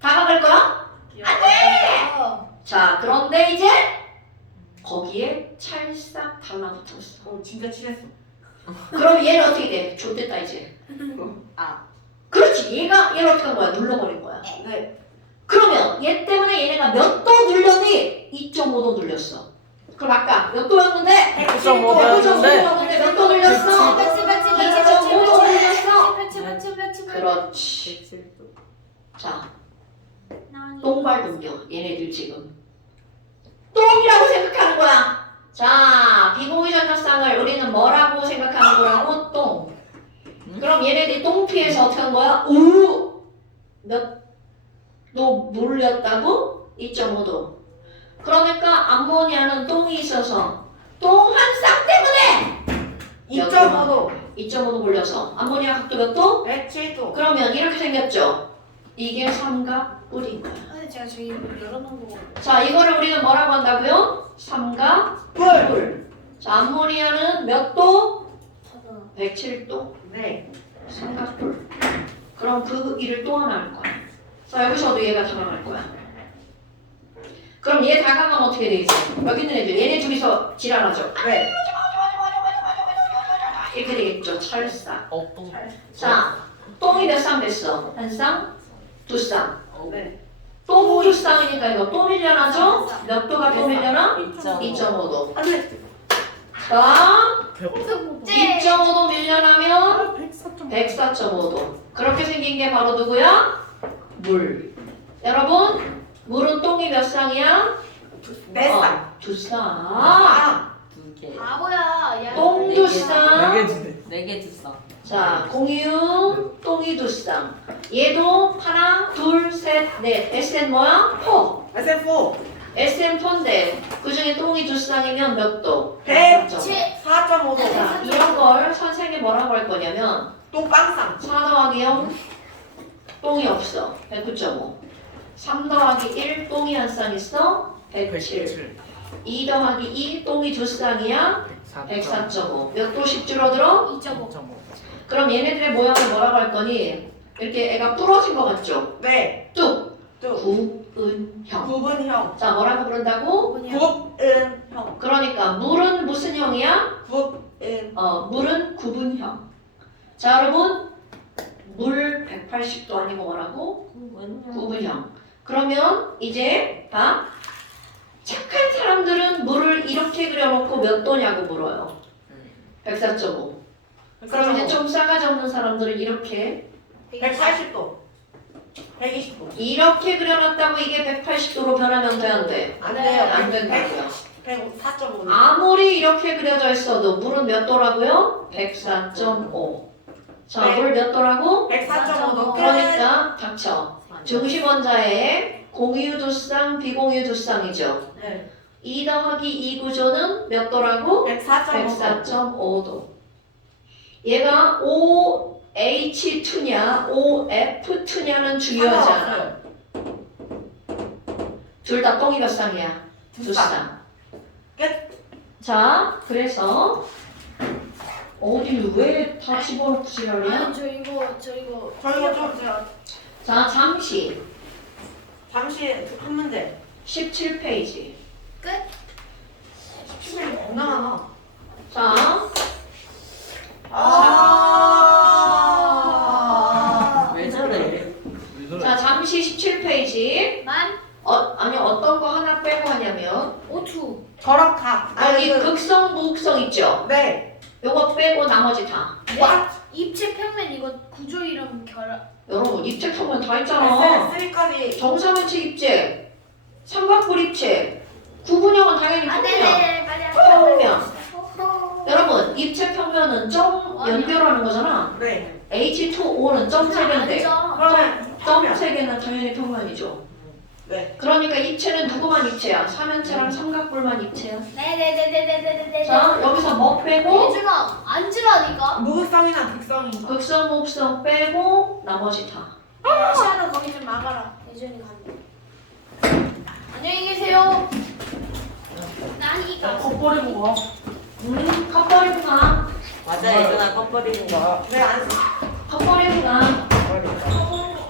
다가갈 거야? 자, 그런데 이제 거기에 찰싹 달라붙어 있어. 진짜 친했어. 그럼 얘는 어떻게 돼? 좋댔다 이제. 아. 그렇지. 얘를 어떻게 한 거야? 눌러버린 거야. 네. 그러면 얘 때문에 얘네가 몇 도 눌렸니? 2.5도 눌렸어. 그럼 아까 몇 도였는데? 1.5도 1.5도 였는데 눌렸는데 몇 도 눌렸어? 2.5도 눌렸어? 그렇지. 107도. 자, 똥발 넘겨. 얘네들 지금. 똥이라고 생각하는 거야. 자, 비공유전자쌍을 우리는 뭐라고 생각하는 거라고? 똥. 그럼 얘네들이 똥 피해서 어떻게 한 거야? 몇 도 눌렸다고? 2.5도. 그러니까 암모니아는 똥이 있어서 똥 한 쌍 때문에 2.5도. 2.5도 몰려서 암모니아 각도 몇 도? 107도. 그러면 이렇게 생겼죠. 이게 삼각뿔인 거야. 제가 저기 열어놓은 거. 자, 이거를 우리는 뭐라고 한다고요? 삼각뿔. 자, 암모니아는 몇 도? 107도. 네. 삼각뿔. 그럼 그 일을 또 하나 할 거야. 자, 여기서도 얘가 다가갈 거야. 그럼 얘 다가가면 어떻게 되겠어? 여기 있는 애들, 얘네 둘이서 지랄하죠. 네. 이렇게 되겠죠. 찰싹. 똥. 자, 똥이 몇 쌍 됐어? 한 쌍? 두 쌍. 네. 똥 두 쌍이니까 이거 또 밀려나죠? 몇 도가 또 밀려나? 2.5도. 안 돼. 자, 네. 2.5도 밀려나면 104.5도. 그렇게 생긴 게 바로 누구야? 물. 여러분, 물은 똥이 몇 쌍이야? 네 쌍. 두 쌍. 아. 2개. 바보야. 야. 똥 두 쌍. 4개 주네. 4개 줬어. 자, 공유, 똥이 두 쌍. 얘도 하나, 둘, 셋, 넷. SN 뭐야? 포. SF4. SN4인데 그 중에 똥이 두 쌍이면 몇 도? 4.5도. 자, 이런 걸 선생님이 뭐라고 할 거냐면 똥빵쌍. 4 더하기 0 똥이 없어. 109.5. 3 더하기 1 똥이 한 쌍 있어. 107. 2 더하기 2 똥이 두 쌍이야. 104.5. 몇 도씩 줄어들어? 2.5. 그럼 얘네들의 모양을 뭐라고 할 거니? 이렇게 애가 부러진 거 같죠? 네. 뚝! 뚝. 구은형. 구분형. 자, 뭐라고 부른다고? 구분형. 그러니까 물은 무슨 형이야? 구분. 물은 구분형. 자, 여러분. 물 180도 아니고 뭐라고? 구분형. 그러면 이제 봐. 착한 사람들은 물을 이렇게 그려놓고 몇 도냐고 물어요. 104.5. 그럼 이제 좀 싸가지 없는 사람들은 이렇게 180도. 120도. 이렇게 그려놨다고 이게 180도로 변하면 돼, 안 돼? 안 돼요. 안 된다고요. 104.5도. 아무리 이렇게 그려져 있어도 물은 몇 도라고요? 104.5. 자, 네. 물 몇 도라고? 104.5도. 그러니까 닥쳐. 중심 원자에 공유 두 쌍, 비공유 두 쌍이죠. 네. 2 더하기 2 구조는 몇 도라고? 104.5도. 104.5도. 얘가 OH2냐, OF2냐는 중요하지 않아. 둘 다 똥이 몇 쌍이야? 두 쌍. 끝. 자, 그래서 어디 왜 다 집어넣고 지랄이야? 아니 저 이거 저 이거 좀 제가 자, 잠시 한 문제. 17페이지. 끝. 17분 겁나 많아. 자, 왜 저래? 자, 잠시 결합각. 여기 극성, 무극성 있죠? 네. 요거 빼고 나머지 다. 입체 평면 이거 구조 이름 결합. 여러분 입체 평면 다 있잖아. S3까지. 정사면체 입체, 삼각뿔 입체, 구분형은 당연히 평면. 네네 빨리 평면. 여러분 입체 평면은 점 연결하는 거잖아. 네. H2O는 점 세 개인데 그러면 점 세 개는 당연히 평면이죠. 네. 그러니까 입체는 누구만 입체야? 사면체랑 삼각뿔만 입체야. 네네네네네네네. 자 여기서 뭐 빼고 예준아 앉으라니까. 무극성이나 극성이. 극성, 무극성 빼고 나머지 다. 시아는 거기 좀 막아라. 예준이 간다. 안녕히 계세요. 나니까. 컵 버리고 가. 컵 버리고 가. 맞아, 예전에 컵 버리는 거. 네, 안 써. 컵 버리고 가. 버리는 거.